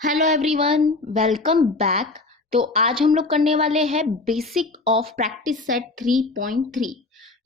Hello everyone, welcome back. तो आज हम लोग करने वाले हैं बेसिक ऑफ प्रैक्टिस सेट 3.3,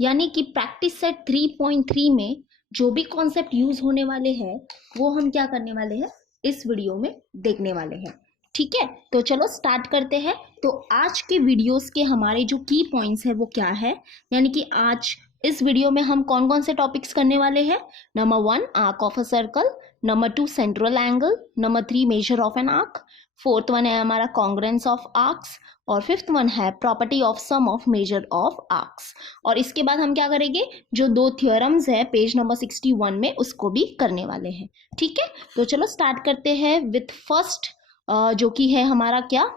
यानी कि प्रैक्टिस सेट 3.3 में जो भी कॉन्सेप्ट यूज होने वाले हैं वो हम क्या करने वाले हैं इस वीडियो में देखने वाले हैं। ठीक है, तो चलो स्टार्ट करते हैं। तो आज के वीडियोस के हमारे जो की पॉइंट्स है वो क्या है, यानी कि आज इस वीडियो में हम कौन कौन से टॉपिक्स करने वाले हैं। Number 1 arc of a circle, number 2 central angle, number 3 measure of an arc, fourth one है हमारा कॉन्ग्रेंस ऑफ आर्क्स और फिफ्थ वन है property of sum of measure of arcs. और इसके बाद हम क्या करेंगे, जो दो थ्योरम्स है पेज नंबर 61 में उसको भी करने वाले हैं। ठीक है, तो चलो स्टार्ट करते हैं विथ फर्स्ट जो कि है हमारा क्या,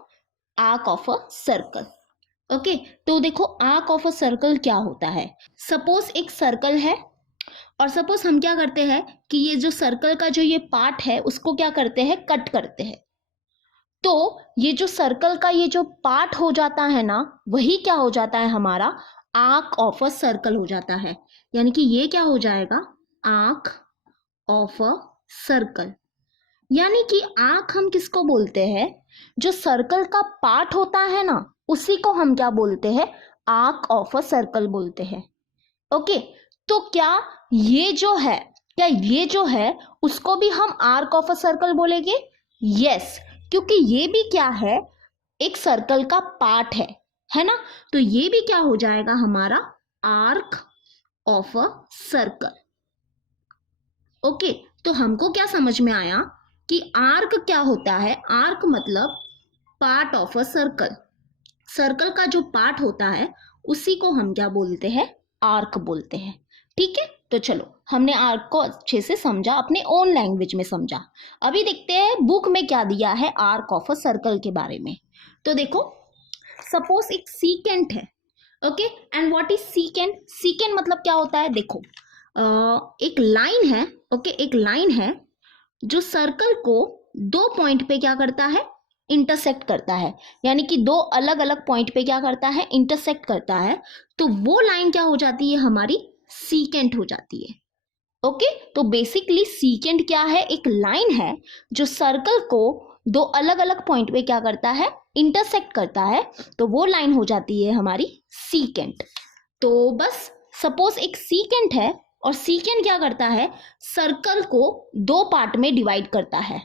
arc of a circle. Okay, तो देखो आर्क ऑफ अ सर्कल क्या होता है। सपोज एक सर्कल है और सपोज हम क्या करते हैं कि ये जो सर्कल का जो ये पार्ट है उसको क्या करते हैं, कट करते हैं। तो ये जो सर्कल का ये जो पार्ट हो जाता है ना, वही क्या हो जाता है, हमारा आर्क ऑफ अ सर्कल हो जाता है। यानी कि ये क्या हो जाएगा, आर्क ऑफ अ सर्कल। यानी कि आर्क हम किसको बोलते हैं, जो सर्कल का पार्ट होता है ना उसी को हम क्या बोलते हैं, आर्क ऑफ अ सर्कल बोलते हैं। ओके, तो क्या ये जो है, क्या ये जो है उसको भी हम आर्क ऑफ अ सर्कल बोलेंगे? यस, क्योंकि ये भी क्या है, एक सर्कल का पार्ट है ना। तो ये भी क्या हो जाएगा हमारा arc of a circle. Okay, तो हमको क्या समझ में आया कि आर्क क्या होता है। आर्क मतलब part of a circle. Circle का जो पार्ट होता है उसी को हम क्या बोलते हैं, आर्क बोलते हैं। ठीक है, तो चलो हमने आर्क को अच्छे से समझा, अपने ओन लैंग्वेज में समझा। अभी देखते हैं बुक में क्या दिया है आर्क ऑफ अ सर्कल के बारे में। तो देखो, सपोज एक सीकेंट है। Okay, and what is secant? Secant मतलब क्या होता है, देखो एक लाइन है। ओके, एक लाइन है जो सर्कल को दो पॉइंट पे क्या करता है, इंटरसेक्ट करता है। यानी कि दो अलग अलग पॉइंट पे क्या करता है, इंटरसेक्ट करता है। तो वो लाइन क्या हो जाती है, हमारी सीकेंट हो जाती है। ओके, तो बेसिकली सीकेंट क्या है, एक लाइन है जो सर्कल को दो अलग अलग पॉइंट पे क्या करता है, इंटरसेक्ट करता है। तो वो लाइन हो जाती है हमारी सीकेंट। तो बस सपोज एक सीकेंट है और सीकेंट क्या करता है, सर्कल को दो पार्ट में डिवाइड करता है।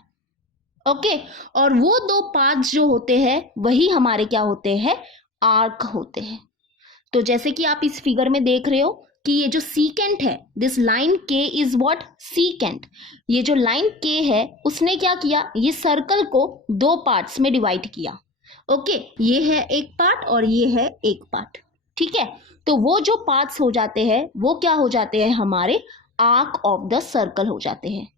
ओके, और वो दो पार्ट्स जो होते हैं वही हमारे क्या होते हैं, आर्क होते हैं। तो जैसे कि आप इस फिगर में देख रहे हो कि ये जो सीकेंट है, दिस लाइन के इज व्हाट, सीकेंट। ये जो लाइन के है उसने क्या किया, ये सर्कल को दो पार्ट्स में डिवाइड किया। ओके, ये है एक पार्ट और ये है एक पार्ट। ठीक है, तो वो जो पार्ट्स हो जाते हैं वो क्या हो जाते हैं, हमारे आर्क ऑफ द सर्कल हो जाते हैं।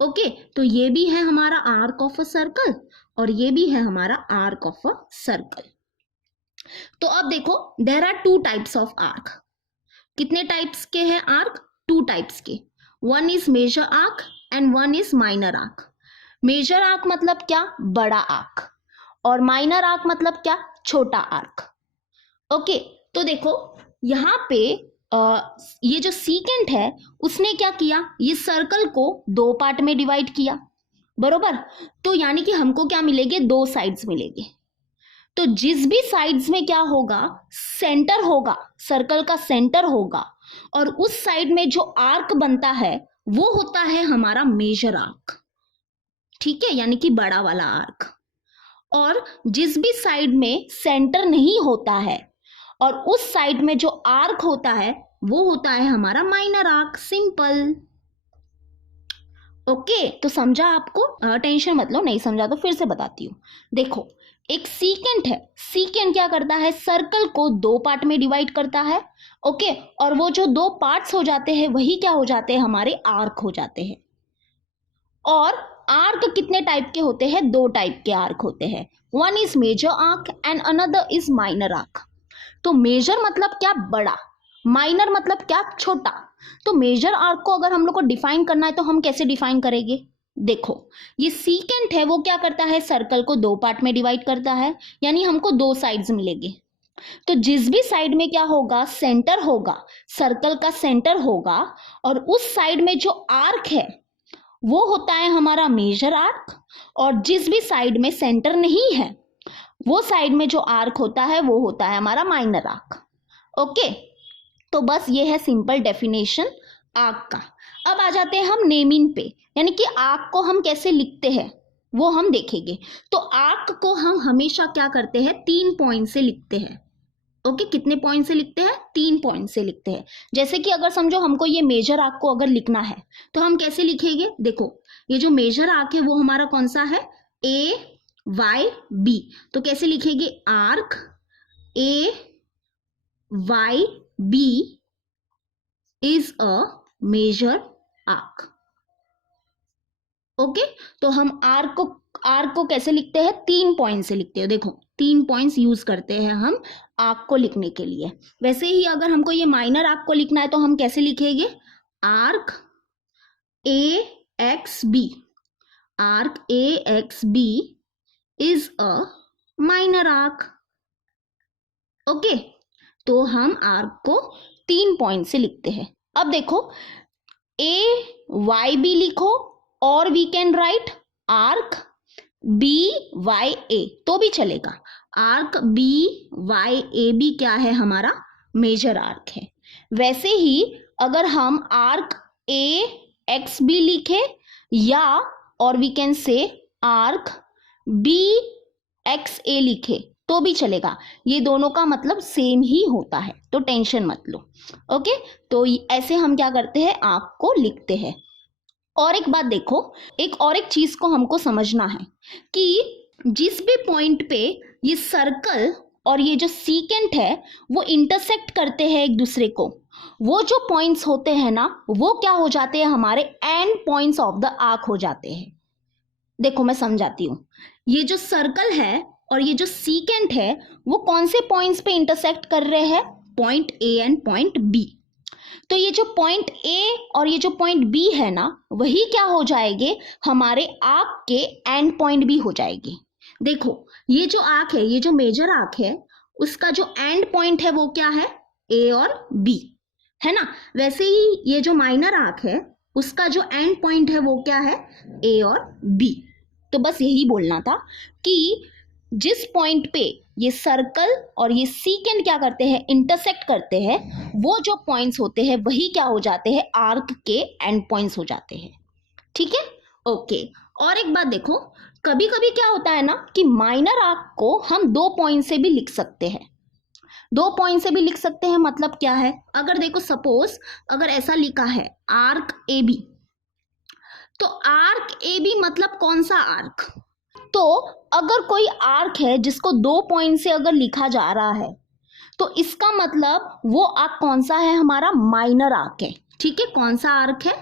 ओके, तो ये भी है हमारा आर्क ऑफ अ सर्कल और ये भी है हमारा आर्क ऑफ अ सर्कल। तो अब देखो, there are two types of arc. कितने टाइप्स के हैं आर्क, टू टाइप्स के। One is major arc and one is minor arc. Major arc मतलब क्या, बड़ा आर्क, और माइनर आर्क मतलब क्या, छोटा आर्क। ओके, तो देखो यहाँ पे ये जो सीकेंट है उसने क्या किया, ये सर्कल को दो पार्ट में डिवाइड किया, बरोबर। तो यानी कि हमको क्या मिलेंगे, दो साइड्स मिलेंगे। तो जिस भी साइड्स में क्या होगा, सेंटर होगा, सर्कल का सेंटर होगा, और उस साइड में जो आर्क बनता है वो होता है हमारा मेजर आर्क। ठीक है, यानी कि बड़ा वाला आर्क। और जिस भी साइड में सेंटर नहीं होता है और उस साइड में जो आर्क होता है वो होता है हमारा माइनर आर्क। सिंपल। ओके, तो समझा आपको, टेंशन मत लो, नहीं समझा तो फिर से बताती हूँ। देखो, एक सीकेंट है, सीकेंट क्या करता है, सर्कल को दो पार्ट में डिवाइड करता है। ओके, और वो जो दो पार्ट्स हो जाते हैं वही क्या हो जाते हैं, हमारे आर्क हो जाते हैं। और आर्क कितने टाइप के होते हैं, दो टाइप के आर्क होते हैं। One is major arc and another is minor arc. तो मेजर मतलब क्या, बड़ा, माइनर मतलब क्या, छोटा। तो मेजर आर्क को अगर हम लोग को डिफाइन करना है तो हम कैसे डिफाइन करेंगे, देखो ये सीकेंट है वो क्या करता है, सर्कल को दो पार्ट में डिवाइड करता है, यानी हमको दो साइड्स मिलेंगे। तो जिस भी साइड में क्या होगा, सेंटर होगा, सर्कल का सेंटर होगा, और उस साइड में जो आर्क है वो होता है हमारा मेजर आर्क, और जिस भी साइड में सेंटर नहीं है वो साइड में जो आर्क होता है वो होता है हमारा माइनर आर्क। ओके, तो बस ये है सिंपल डेफिनेशन आर्क का। अब आ जाते हैं हम नेमिंग पे, यानी कि आर्क को हम कैसे लिखते हैं वो हम देखेंगे। तो आर्क को हम हमेशा क्या करते हैं, 3 पॉइंट से लिखते हैं। ओके, कितने पॉइंट से लिखते हैं, 3 पॉइंट से लिखते हैं। जैसे कि अगर समझो हमको ये मेजर आर्क को अगर लिखना है तो हम कैसे लिखेंगे, देखो ये जो मेजर आर्क है वो हमारा कौन सा है, ए वाई बी। तो कैसे लिखेंगे, arc A Y B is a major arc. Okay, तो हम आर्क को कैसे लिखते हैं, 3 पॉइंट से लिखते हैं। देखो 3 पॉइंट्स यूज करते हैं हम आर्क को लिखने के लिए। वैसे ही अगर हमको ये माइनर आर्क को लिखना है तो हम कैसे लिखेंगे, arc A X B, arc A X B is a minor arc. Okay, तो हम आर्क को 3 पॉइंट से लिखते हैं। अब देखो ए वाई बी लिखो, और we can write arc B Y A तो भी चलेगा। Arc B Y A B क्या है, हमारा मेजर आर्क है। वैसे ही अगर हम आर्क ए एक्स बी लिखे, या और we can say arc B X A लिखे तो भी चलेगा। ये दोनों का मतलब सेम ही होता है, तो टेंशन मत लो। ओके, तो ऐसे हम क्या करते हैं, आर्क को लिखते हैं। और एक बात देखो, एक चीज को हमको समझना है कि जिस भी पॉइंट पे ये सर्कल और ये जो सीकेंट है वो इंटरसेक्ट करते हैं एक दूसरे को, वो जो पॉइंट्स होते हैं ना वो क्या हो जाते हैं, हमारे and points of the arc हो जाते हैं। देखो मैं समझाती हूँ, ये जो सर्कल है और ये जो सीकेंट है वो कौन से पॉइंट्स पे इंटरसेक्ट कर रहे हैं, point A and point B. तो ये जो पॉइंट ए और ये जो पॉइंट बी है ना, वही क्या हो जाएंगे, हमारे आर्क के एंड पॉइंट भी हो जाएंगे। देखो ये जो आर्क है, ये जो मेजर आर्क है, उसका जो एंड पॉइंट है वो क्या है, ए और बी, है ना। वैसे ही ये जो माइनर आर्क है उसका जो एंड पॉइंट है वो क्या है, ए और बी। तो बस यही बोलना था कि जिस पॉइंट पे ये सर्कल और ये सीकेंट क्या करते हैं, इंटरसेक्ट करते हैं, वो जो पॉइंट्स होते हैं वही क्या हो जाते हैं, आर्क के एंड पॉइंट्स हो जाते हैं। ठीक है, ओके। और एक बात देखो, कभी कभी क्या होता है ना कि माइनर आर्क को हम 2 पॉइंट से भी लिख सकते हैं। 2 पॉइंट से भी लिख सकते हैं मतलब क्या है, अगर देखो सपोज अगर ऐसा लिखा है आर्क ए बी, तो आर्क ए बी मतलब कौन सा आर्क, तो अगर कोई आर्क है जिसको 2 पॉइंट से अगर लिखा जा रहा है तो इसका मतलब वो आर्क कौन सा है, हमारा माइनर आर्क है। ठीक है, कौन सा आर्क है,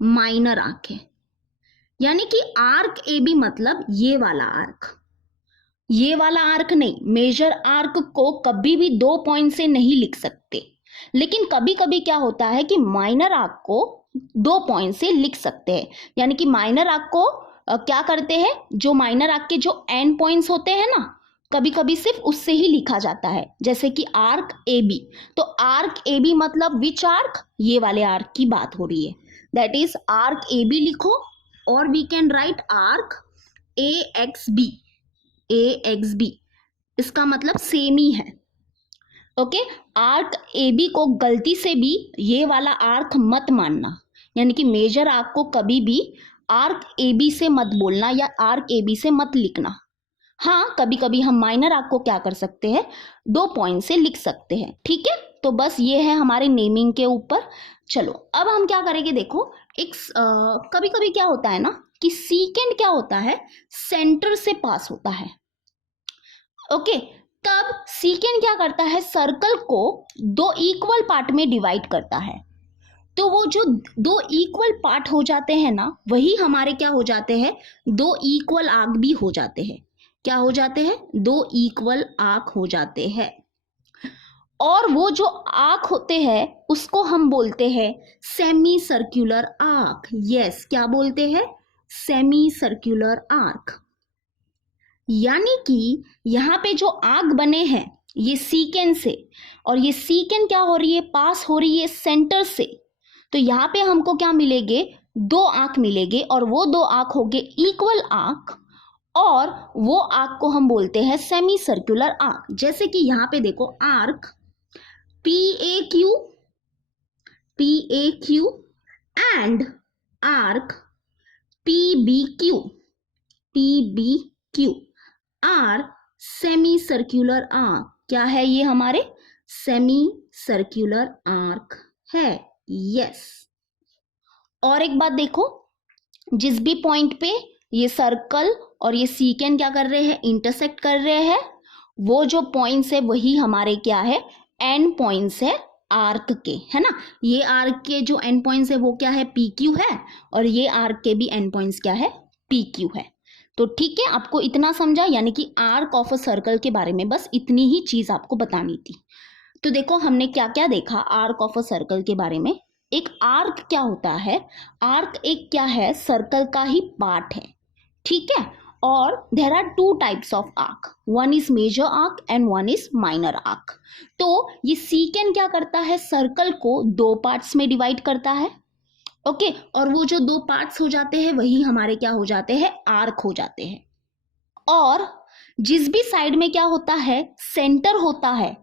माइनर आर्क है। यानी कि आर्क ए बी मतलब ये वाला आर्क, ये वाला आर्क नहीं। मेजर आर्क को कभी भी 2 पॉइंट से नहीं लिख सकते, लेकिन कभी कभी क्या होता है कि माइनर आर्क को 2 पॉइंट से लिख सकते हैं। यानी कि माइनर आर्क को क्या करते हैं, जो माइनर आर्क के जो एंड पॉइंट्स होते हैं ना, कभी कभी सिर्फ उससे ही लिखा जाता है। जैसे कि आर्क ए बी, तो आर्क ए बी मतलब विच आर्क, ये वाले आर्क की बात हो रही है, that is arc A B लिखो, और we can write arc A X B, A X B, इसका मतलब सेम ही है। ओके, आर्क ए बी को गलती से भी ये वाला आर्क मत मानना, यानी कि मेजर आर्क को कभी भी आर्क ए बी से मत बोलना या आर्क ए बी से मत लिखना। हाँ, कभी कभी हम माइनर आर्क को क्या कर सकते हैं, 2 पॉइंट से लिख सकते हैं। ठीक है, तो बस ये है हमारे नेमिंग के ऊपर। चलो अब हम क्या करेंगे, देखो एक कभी कभी क्या होता है ना कि सीकेंड क्या होता है, सेंटर से पास होता है। ओके, तब सीकेंड क्या करता है, सर्कल को 2 इक्वल पार्ट में डिवाइड करता है। तो वो जो 2 इक्वल पार्ट हो जाते हैं ना, वही हमारे क्या हो जाते हैं, 2 इक्वल आर्क भी हो जाते हैं। क्या हो जाते हैं, 2 इक्वल आर्क हो जाते हैं। और वो जो आर्क होते हैं उसको हम बोलते हैं सेमी सर्कुलर आर्क। यस, क्या बोलते हैं, सेमी सर्कुलर आर्क। यानी कि यहाँ पे जो आर्क बने हैं ये सीकेंड से, और ये सीकेंड क्या हो रही है, पास हो रही है सेंटर से, तो यहाँ पे हमको क्या मिलेंगे, दो आर्क मिलेंगे और वो दो आर्क होंगे इक्वल आर्क, और वो आर्क को हम बोलते हैं सेमी सर्कुलर आर्क। जैसे कि यहाँ पे देखो arc PAQ and arc PBQ are semi circular arc. क्या है ये? हमारे सेमी सर्कुलर आर्क है। यस। और एक बात देखो, जिस भी पॉइंट पे ये सर्कल और ये सीकेंड क्या कर रहे हैं? इंटरसेक्ट कर रहे हैं, वो जो पॉइंट्स है वही हमारे क्या है? एंड पॉइंट्स है आर्क के, है ना। ये आर्क के जो एंड पॉइंट्स है वो क्या है? PQ है, और ये आर्क के भी एंड पॉइंट्स क्या है? PQ है। तो ठीक है, आपको इतना समझा, यानी कि आर्क ऑफ अ सर्कल के बारे में बस इतनी ही चीज आपको बतानी थी। तो देखो हमने क्या क्या देखा आर्क ऑफ अ सर्कल के बारे में। एक आर्क क्या होता है? आर्क एक क्या है? सर्कल का ही पार्ट है, ठीक है। और there are two types of arc, one is major arc and one is minor arc. तो ये सीकेंड क्या करता है? सर्कल को दो पार्ट्स में डिवाइड करता है, ओके। और वो जो दो पार्ट्स हो जाते हैं वही हमारे क्या हो जाते हैं? आर्क हो जाते हैं। और जिस भी साइड में क्या होता है? सेंटर होता है,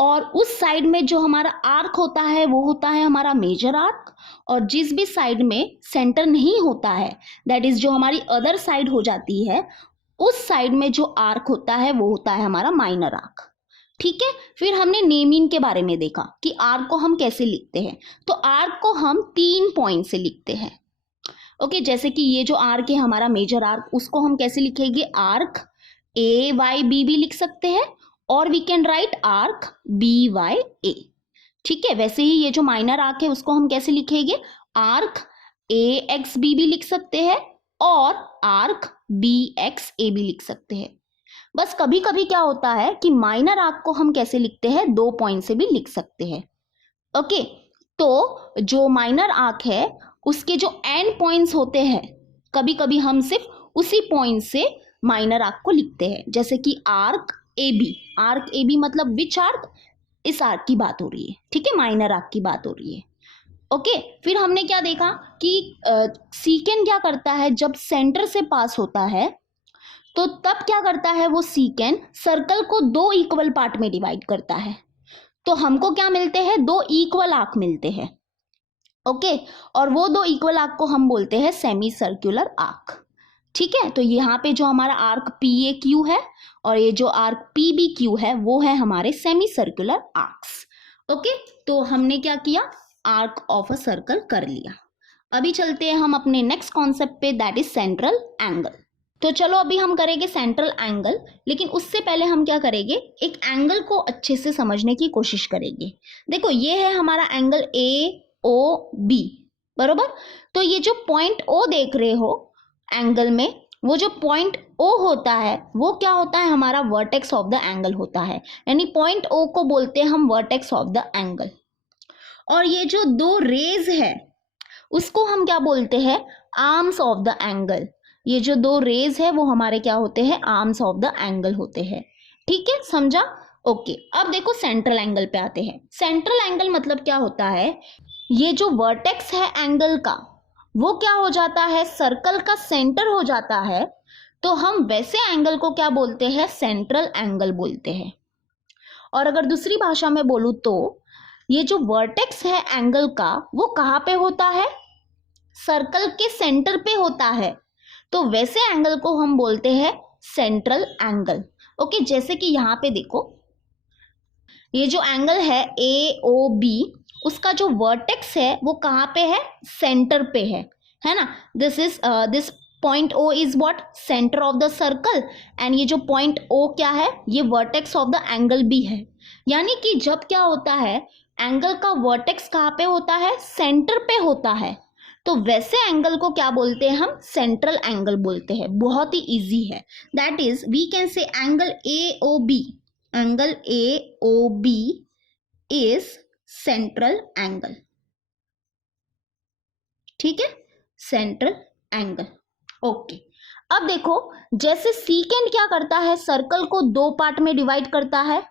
और उस साइड में जो हमारा आर्क होता है वो होता है हमारा मेजर आर्क, और जिस भी साइड में सेंटर नहीं होता है, दैट इज जो हमारी अदर साइड हो जाती है, उस साइड में जो आर्क होता है वो होता है हमारा माइनर आर्क, ठीक है। फिर हमने नेमिंग के बारे में देखा कि आर्क को हम कैसे लिखते हैं। तो आर्क को हम 3 पॉइंट से लिखते हैं, ओके। जैसे कि ये जो आर्क है हमारा मेजर आर्क, उसको हम कैसे लिखेंगे? आर्क AYB भी लिख सकते हैं, और we can write arc BYA, ठीक है। वैसे ही ये जो माइनर आर्क है उसको हम कैसे लिखेंगे? आर्क AXB भी लिख सकते हैं, और आर्क BXA भी लिख सकते हैं। बस कभी कभी क्या होता है कि माइनर आर्क को हम कैसे लिखते हैं? 2 पॉइंट से भी लिख सकते हैं, ओके। तो जो माइनर आर्क है उसके जो एंड पॉइंट्स होते हैं, कभी कभी हम सिर्फ उसी पॉइंट से माइनर आर्क को लिखते हैं। जैसे कि आर्क AB मतलब विच आर्क? इस आर्क की बात हो रही है, ठीक है, माइनर आर्क की बात हो रही है, ओके। फिर हमने क्या देखा कि सीकेंड क्या करता है? जब सेंटर से पास होता है तो तब क्या करता है वो सीकेंड? सर्कल को 2 इक्वल पार्ट में डिवाइड करता है। तो हमको क्या मिलते हैं? 2 इक्वल आर्क मिलते हैं, ओके। और वो 2 इक्वल आर्क को हम बोलते हैं सेमी सर्कुलर आर्क, ठीक है। तो यहाँ पे जो हमारा आर्क PAQ है और ये जो आर्क PBQ है वो है हमारे सेमी सर्कुलर आर्क्स, ओके। तो हमने क्या किया? आर्क ऑफ अ सर्कल कर लिया। अभी चलते हैं हम अपने नेक्स्ट कॉन्सेप्ट पे, दैट इज सेंट्रल एंगल। तो चलो अभी हम करेंगे सेंट्रल एंगल, लेकिन उससे पहले हम क्या करेंगे? एक एंगल को अच्छे से समझने की कोशिश करेंगे। देखो ये है हमारा एंगल AOB, बरोबर। तो ये जो पॉइंट O देख रहे हो एंगल में, वो जो पॉइंट O होता है वो क्या होता है? हमारा वर्टेक्स ऑफ द एंगल होता है, यानी पॉइंट O को बोलते हैं हम वर्टेक्स ऑफ द एंगल। और ये जो 2 रेज है उसको हम क्या बोलते हैं? Arms of the angle. ये जो 2 रेज है वो हमारे क्या होते हैं? आर्म्स ऑफ द एंगल होते हैं, ठीक है, समझा? ओके। अब देखो सेंट्रल एंगल पे आते हैं। सेंट्रल एंगल मतलब क्या होता है? ये जो वर्टेक्स है एंगल का वो क्या हो जाता है? सर्कल का सेंटर हो जाता है। तो हम वैसे एंगल को क्या बोलते हैं? सेंट्रल एंगल बोलते हैं। और अगर दूसरी भाषा में बोलूं तो ये जो वर्टेक्स है एंगल का वो कहाँ पे होता है? सर्कल के सेंटर पे होता है। तो वैसे एंगल को हम बोलते हैं सेंट्रल एंगल, ओके। जैसे कि यहाँ पे देखो ये जो एंगल है AOB, उसका जो वर्टेक्स है वो कहाँ पे है? सेंटर पे है ना। This point O is what? Centre of the circle. And ये जो पॉइंट O क्या है? ये वर्टेक्स ऑफ द एंगल भी है। यानी कि जब क्या होता है, एंगल का वर्टेक्स कहाँ पे होता है? सेंटर पे होता है। तो वैसे एंगल को क्या बोलते हैं हम? सेंट्रल एंगल बोलते हैं। बहुत ही इजी है। That is we can say angle AOB, angle AOB is central angle, ठीक है, सेंट्रल एंगल, ओके। अब देखो जैसे सीकेंड क्या करता है? सर्कल को 2 पार्ट में डिवाइड करता है,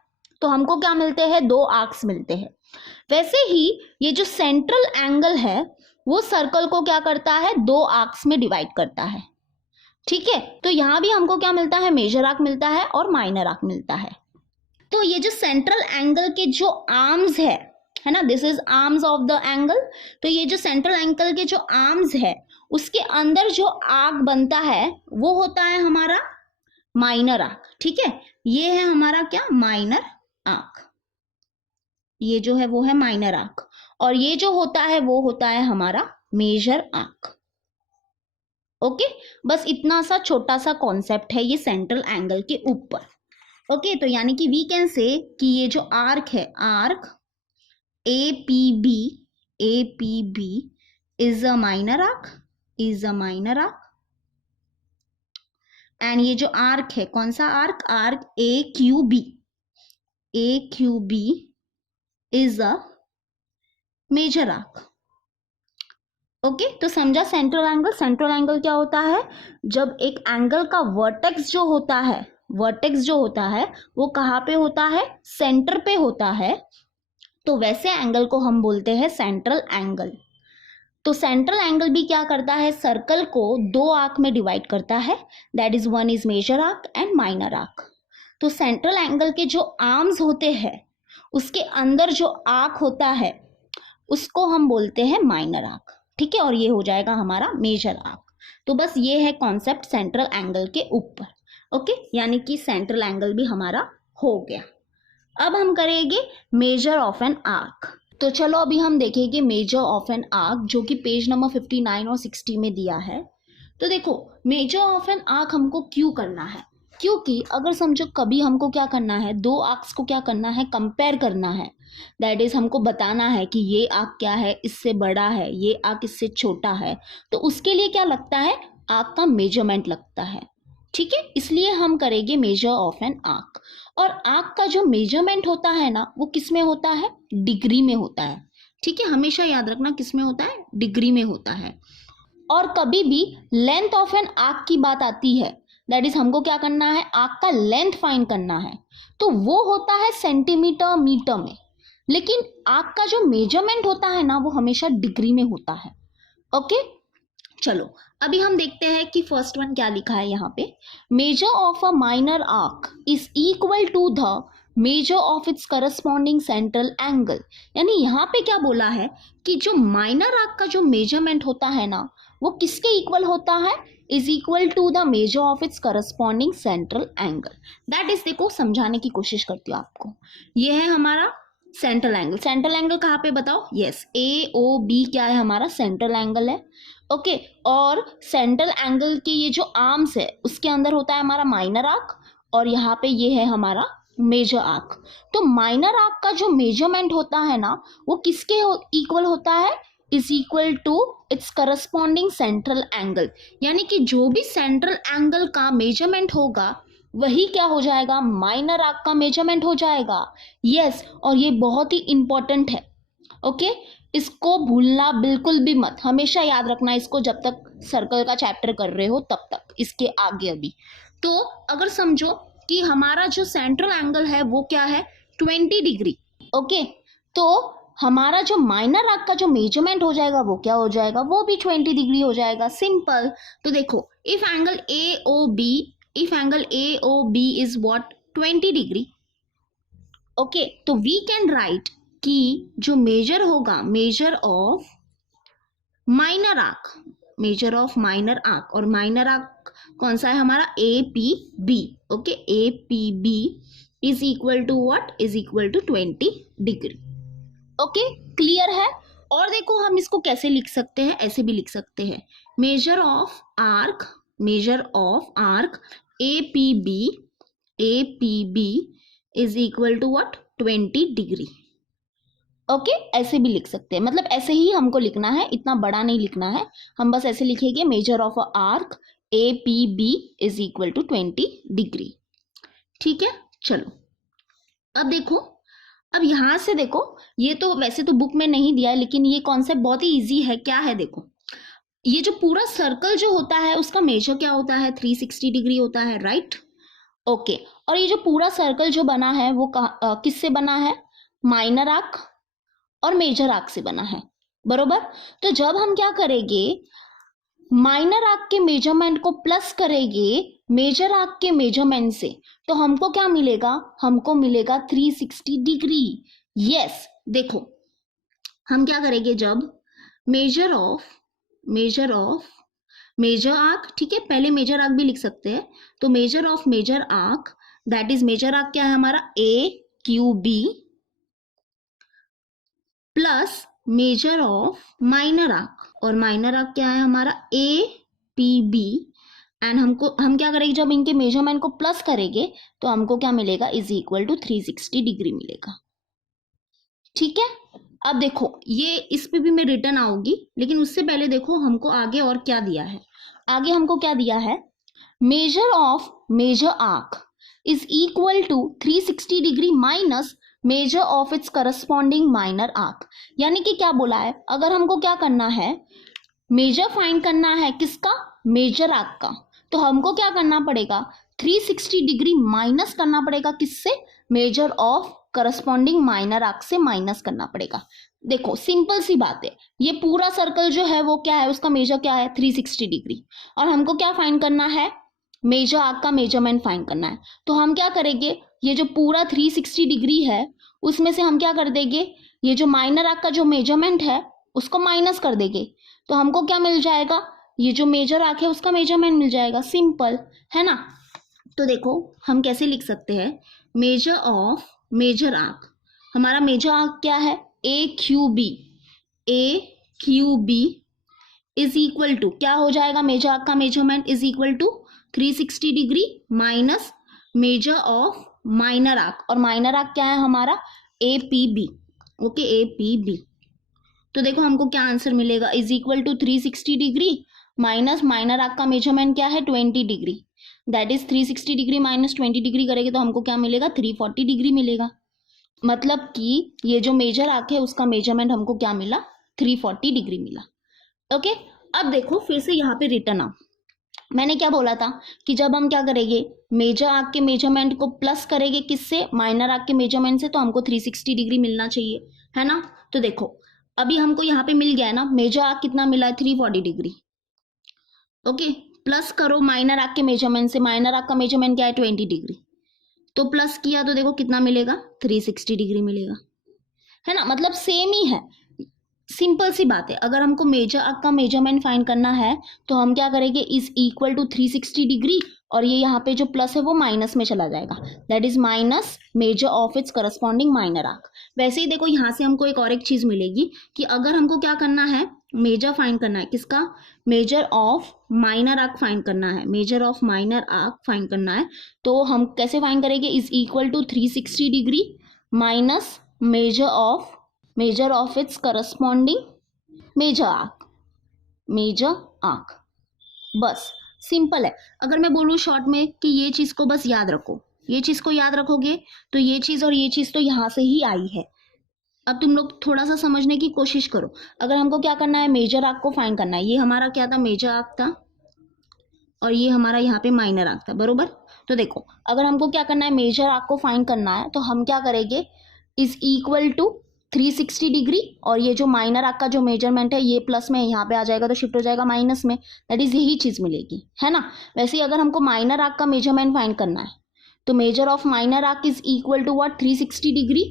तो हमको क्या मिलते हैं? 2 आर्क्स मिलते हैं। वैसे ही ये जो सेंट्रल एंगल है वो सर्कल को क्या करता है, दो आर्क्स में डिवाइड करता है। ठीक है, तो यहां भी हमको क्या मिलता है, मेजर आर्क मिलता है और माइनर आर्क मिलता है। तो ये जो सेंट्रल एंगल के जो आर्म्स है ना, this is arms of the angle. तो ये जो सेंट्रल एंगल के जो आर्म्स है उसके अंदर जो आर्क बनता है वो होता है हमारा माइनर आर्क। ठीक है, ये है हमारा क्या, माइनर आर्क। ये जो है वो है माइनर आर्क, और ये जो होता है वो होता है हमारा मेजर आर्क। ओके, बस इतना सा छोटा सा कॉन्सेप्ट है ये सेंट्रल एंगल के ऊपर। ओके, तो यानी कि वी कैन से कि ये जो आर्क है, arc APB is a minor arc, and ये जो आर्क है, कौन सा arc, arc AQB is a major arc. Okay, तो समझा सेंट्रल एंगल। सेंट्रल एंगल क्या होता है, जब एक एंगल का वर्टेक्स जो होता है वो कहाँ पे होता है, सेंटर पे होता है, तो वैसे एंगल को हम बोलते हैं सेंट्रल एंगल। तो सेंट्रल एंगल भी क्या करता है, सर्कल को दो आर्क में डिवाइड करता है, that is one is major arc and minor arc. तो सेंट्रल एंगल के जो आर्म्स होते हैं उसके अंदर जो आर्क होता है उसको हम बोलते हैं माइनर आर्क। ठीक है, और ये हो जाएगा हमारा मेजर आर्क। तो बस ये है कॉन्सेप्ट सेंट्रल एंगल के ऊपर। ओके, यानी कि सेंट्रल एंगल भी हमारा हो गया। अब हम करेंगे मेजर ऑफ एन आर्क। तो चलो अभी हम देखेंगे मेजर ऑफ एन आर्क, जो कि पेज नंबर 59 और 60 में दिया है। तो देखो, मेजर ऑफ एन आर्क हमको क्यों करना है, क्योंकि अगर समझो कभी हमको क्या करना है, दो आर्क्स को क्या करना है, कंपेयर करना है। दैट इज हमको बताना है कि ये आर्क क्या है, इससे बड़ा है, ये आर्क इससे छोटा है, तो उसके लिए क्या लगता है, आर्क का मेजरमेंट लगता है। ठीक है, इसलिए हम करेंगे मेजर ऑफ एन आर्क। और आर्क का जो मेजरमेंट होता है ना वो किस में होता है, डिग्री में होता है। ठीक है, हमेशा याद रखना किस में होता है, डिग्री में होता है। और कभी भी लेंथ ऑफ एन आर्क की बात आती है, दैट इज हमको क्या करना है, आर्क का लेंथ फाइंड करना है, तो वो होता है सेंटीमीटर मीटर में। लेकिन आर्क का जो मेजरमेंट होता है ना वो हमेशा डिग्री में होता है। ओके, चलो अभी हम देखते हैं कि फर्स्ट वन क्या लिखा है यहाँ पे, measure of a minor arc is equal to the measure of its corresponding central angle. यानी यहाँ पे क्या बोला है कि जो माइनर आर्क का जो मेजरमेंट होता है ना वो किसके इक्वल होता है, is equal to the measure of its corresponding central angle. That is, देखो समझाने की कोशिश करती हूँ आपको। ये है हमारा सेंट्रल एंगल। सेंट्रल एंगल कहाँ पे बताओ, यस AOB क्या है, हमारा सेंट्रल एंगल है। ओके, और सेंट्रल एंगल के ये जो आर्म्स है उसके अंदर होता है हमारा माइनर आर्क, और यहाँ पे ये है हमारा मेजर आर्क। तो माइनर आर्क का जो मेजरमेंट होता है ना वो किसके इक्वल होता है, is equal to its corresponding central angle. यानी कि जो भी सेंट्रल एंगल का मेजरमेंट होगा वही क्या हो जाएगा, माइनर आर्क का मेजरमेंट हो जाएगा। यस, और ये बहुत ही इंपॉर्टेंट है। ओके, इसको भूलना बिल्कुल भी मत, हमेशा याद रखना इसको जब तक सर्कल का चैप्टर कर रहे हो तब तक, इसके आगे अभी। तो अगर समझो कि हमारा जो सेंट्रल एंगल है वो क्या है, 20 डिग्री। ओके, तो हमारा जो माइनर आर्क का जो मेजरमेंट हो जाएगा वो क्या हो जाएगा, वो भी 20 डिग्री हो जाएगा, सिंपल। तो देखो, if angle AOB is what, 20 degree. Okay, तो वी कैन राइट कि जो मेजर होगा, मेजर ऑफ माइनर आर्क, और माइनर आर्क कौन सा है हमारा, APB। Okay, APB is equal to what, is equal to 20 degree. Okay, clear है। और देखो हम इसको कैसे लिख सकते हैं, ऐसे भी लिख सकते हैं, measure of arc APB is equal to what, 20 degree. Okay, ऐसे भी लिख सकते हैं, मतलब ऐसे ही हमको लिखना है, इतना बड़ा नहीं लिखना है, हम बस ऐसे लिखेंगे measure of a arc APB is equal to 20 degree. ठीक है, चलो अब देखो, अब यहां से देखो, ये तो वैसे तो बुक में नहीं दिया है लेकिन ये कॉन्सेप्ट बहुत ही इजी है। क्या है, देखो ये जो पूरा सर्कल जो होता है उसका मेजर क्या होता है, 360 डिग्री होता है, राइट। ओके, और ये जो पूरा सर्कल जो बना है वो किससे बना है, माइनर आर्क और मेजर आर्क से बना है। बरोबर। तो जब हम क्या करेंगे, माइनर आर्क के मेजरमेंट को प्लस करेंगे मेजर आर्क के मेजरमेंट से, तो हमको क्या मिलेगा, हमको मिलेगा 360 डिग्री। यस, देखो हम क्या करेंगे, जब मेजर ऑफ मेजर आर्क, ठीक है, पहले मेजर आर्क भी लिख सकते हैं, तो measure of major arc, that is major arc क्या है हमारा A Q B, plus measure of minor arc, और माइनर आर्क क्या है हमारा ए पी बी, एंड हम क्या करेंगे, जब इनके मेजरमेंट को प्लस करेंगे तो हमको क्या मिलेगा, इज इक्वल टू 360 डिग्री मिलेगा। ठीक है, अब देखो ये इस पे भी मैं रिटर्न आऊंगी, लेकिन उससे पहले देखो हमको आगे और क्या दिया है। आगे हमको क्या दिया है, measure of major arc is equal to 360 degree minus measure of its corresponding minor arc. यानी कि क्या बोला है, अगर हमको क्या करना है, मेजर फाइंड करना है किसका, मेजर आर्क का, तो हमको क्या करना पड़ेगा, 360 डिग्री माइनस करना पड़ेगा किससे, measure of corresponding minor arc से माइनस करना पड़ेगा। देखो सिंपल सी बात है, ये पूरा सर्कल जो है वो क्या है, उसका मेजर क्या है 360 डिग्री, और हमको क्या फाइंड करना है, मेजर आर्क का मेजरमेंट फाइंड करना है। तो हम क्या करेंगे, ये जो पूरा 360 डिग्री है उसमें से हम क्या कर देंगे, ये जो माइनर आर्क का जो मेजरमेंट है उसको माइनस कर देंगे, तो हमको क्या मिल जाएगा, ये जो मेजर आर्क है उसका मेजरमेंट मिल जाएगा, सिंपल है ना। तो देखो हम कैसे लिख सकते हैं, मेजर ऑफ मेजर आर्क, हमारा मेजर आर्क क्या है, A Q B is equal to क्या हो जाएगा, मेजर आर्क का measurement is equal to 360 degree minus measure of minor arc, और माइनर आर्क क्या है हमारा A P B, okay A P B. तो देखो हमको क्या आंसर मिलेगा, is equal to 360 degree minus minor arc का मेजरमेंट क्या है 20 degree, that is 360 degree minus 20 degree करेंगे तो हमको क्या मिलेगा, 340 डिग्री मिलेगा। मतलब कि ये जो मेजर आर्क है उसका मेजरमेंट हमको क्या मिला, 340 डिग्री मिला। ओके, अब देखो फिर से यहाँ पे रिटर्न आओ, मैंने क्या बोला था कि जब हम क्या करेंगे, मेजर आर्क के मेजरमेंट को प्लस करेंगे किससे, माइनर आर्क के मेजरमेंट से, तो हमको 360 डिग्री मिलना चाहिए, है ना। तो देखो अभी हमको यहाँ पे मिल गया है ना, मेजर आर्क कितना मिला है 340 डिग्री, ओके, प्लस करो माइनर आर्क के मेजरमेंट से, माइनर आर्क का मेजरमेंट क्या है 20 डिग्री, तो प्लस किया तो देखो कितना मिलेगा, 360 डिग्री मिलेगा, है ना, मतलब सेम ही है, सिंपल सी बात है। अगर हमको मेजर आर्क का मेजरमेंट फाइंड करना है तो हम क्या करेंगे, इज इक्वल टू 360 डिग्री, और ये यहाँ पे जो प्लस है वो माइनस में चला जाएगा, that is minus measure of its corresponding minor arc. वैसे ही देखो यहाँ से हमको एक चीज मिलेगी कि अगर हमको क्या करना है, मेजर फाइंड करना है किसका, measure of minor arc find करना है, measure of minor arc find करना है, तो हम कैसे फाइंड करेंगे, is equal to 360 degree minus measure of its corresponding major arc, बस सिंपल है। अगर मैं बोलूँ शॉर्ट में कि ये चीज को बस याद रखो, ये चीज को याद रखोगे तो ये चीज और ये चीज तो यहाँ से ही आई है। अब तुम लोग थोड़ा सा समझने की कोशिश करो, अगर हमको क्या करना है, मेजर आर्क को फाइंड करना है, ये हमारा क्या था, मेजर आर्क था, और ये हमारा यहाँ पे माइनर आर्क था, बरोबर। तो देखो अगर हमको क्या करना है, मेजर आर्क को फाइंड करना है, तो हम क्या करेंगे, इज इक्वल टू 360 डिग्री, और ये जो माइनर आर्क का जो मेजरमेंट है ये प्लस में यहाँ पे आ जाएगा तो शिफ्ट हो जाएगा माइनस में, दैट इज यही चीज मिलेगी, है ना। वैसे ही अगर हमको माइनर आर्क का मेजरमेंट फाइंड करना है तो measure of minor arc is equal to what, 360 degree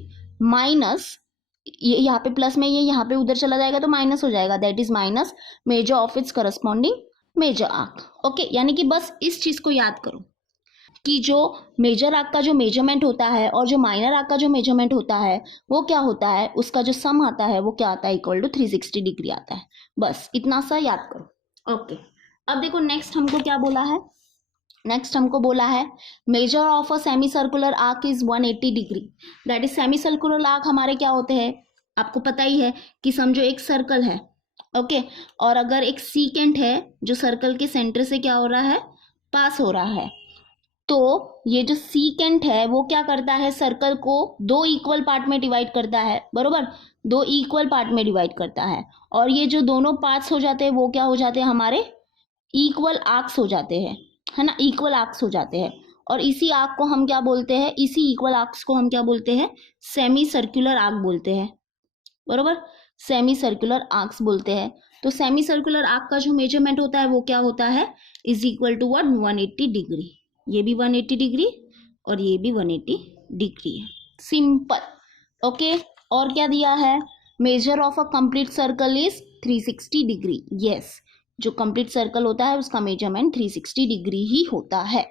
minus, ये यहाँ पे प्लस में, ये यहाँ पे उधर चला जाएगा तो माइनस हो जाएगा, that is minus measure of its corresponding major arc. Okay, यानी कि बस इस चीज को याद करो कि जो मेजर आर्क का जो मेजरमेंट होता है और जो माइनर आर्क का जो मेजरमेंट होता है वो क्या होता है, उसका जो सम आता है वो क्या आता है, इक्वल टू 360 डिग्री आता है, बस इतना सा याद करो। ओके, अब देखो नेक्स्ट हमको क्या बोला है, नेक्स्ट हमको बोला है measure of a semi circular arc is 180 degree, that is semi circular arc हमारे क्या होते हैं, आपको पता ही है कि समझो एक सर्कल है, ओके, और अगर एक सीकेंट है जो सर्कल के सेंटर से क्या हो रहा है, पास हो रहा है, तो ये जो सीकेंट है वो क्या करता है, सर्कल को दो इक्वल पार्ट में डिवाइड करता है, बरोबर, दो इक्वल पार्ट में डिवाइड करता है, और ये जो दोनों पार्ट्स हो जाते हैं वो क्या हो जाते हैं, हमारे इक्वल आर्क्स हो जाते हैं, है ना, इक्वल आर्क्स हो जाते हैं, और इसी आर्क को हम क्या बोलते हैं, इसी इक्वल आर्क्स को हम क्या बोलते हैं, सेमी सर्कुलर आर्क बोलते हैं, बरोबर। सेमी सर्कुलर आर्क्स बोलते हैं। तो सेमी सर्कुलर आर्क का जो मेजरमेंट होता है वो क्या होता है, is equal to what, 180 degree. ये भी 180 डिग्री और ये भी 180 डिग्री है, सिंपल। ओके, और क्या दिया है, measure of a complete circle is 360 degree. Yes, जो कंप्लीट सर्कल होता है उसका मेजरमेंट 360 डिग्री ही होता है,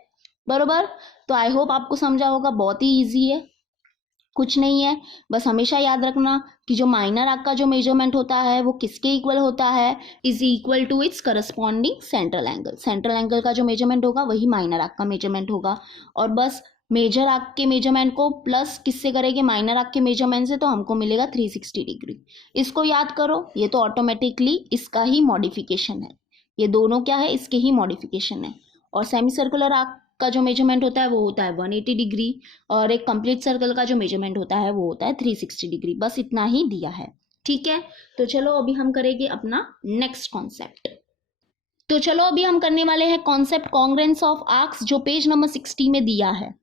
बरोबर। तो आई होप आपको समझा होगा, बहुत ही इजी है, कुछ नहीं है। बस हमेशा याद रखना कि जो माइनर आर्क का जो मेजरमेंट होता है वो किसके इक्वल होता है, is equal to its corresponding central angle. Central angle का जो मेजरमेंट होगा वही माइनर आर्क का मेजरमेंट होगा। और बस मेजर आर्क के मेजरमेंट को प्लस किससे करेंगे, माइनर आर्क के मेजरमेंट से, तो हमको मिलेगा 360 डिग्री। इसको याद करो, ये तो ऑटोमेटिकली इसका ही मॉडिफिकेशन है, ये दोनों क्या है, इसके ही मॉडिफिकेशन है। और सेमी सर्कुलर आर्क का जो मेजरमेंट होता है वो होता है 180 डिग्री, और एक कंप्लीट सर्कल का जो मेजरमेंट होता है वो होता है 360 डिग्री। बस इतना ही दिया है, ठीक है। तो चलो अभी हम करेंगे अपना नेक्स्ट कॉन्सेप्ट। तो चलो अभी हम करने वाले हैं कॉन्सेप्ट कॉन्ग्रेंस ऑफ आर्क्स, जो पेज नंबर 60 में दिया है।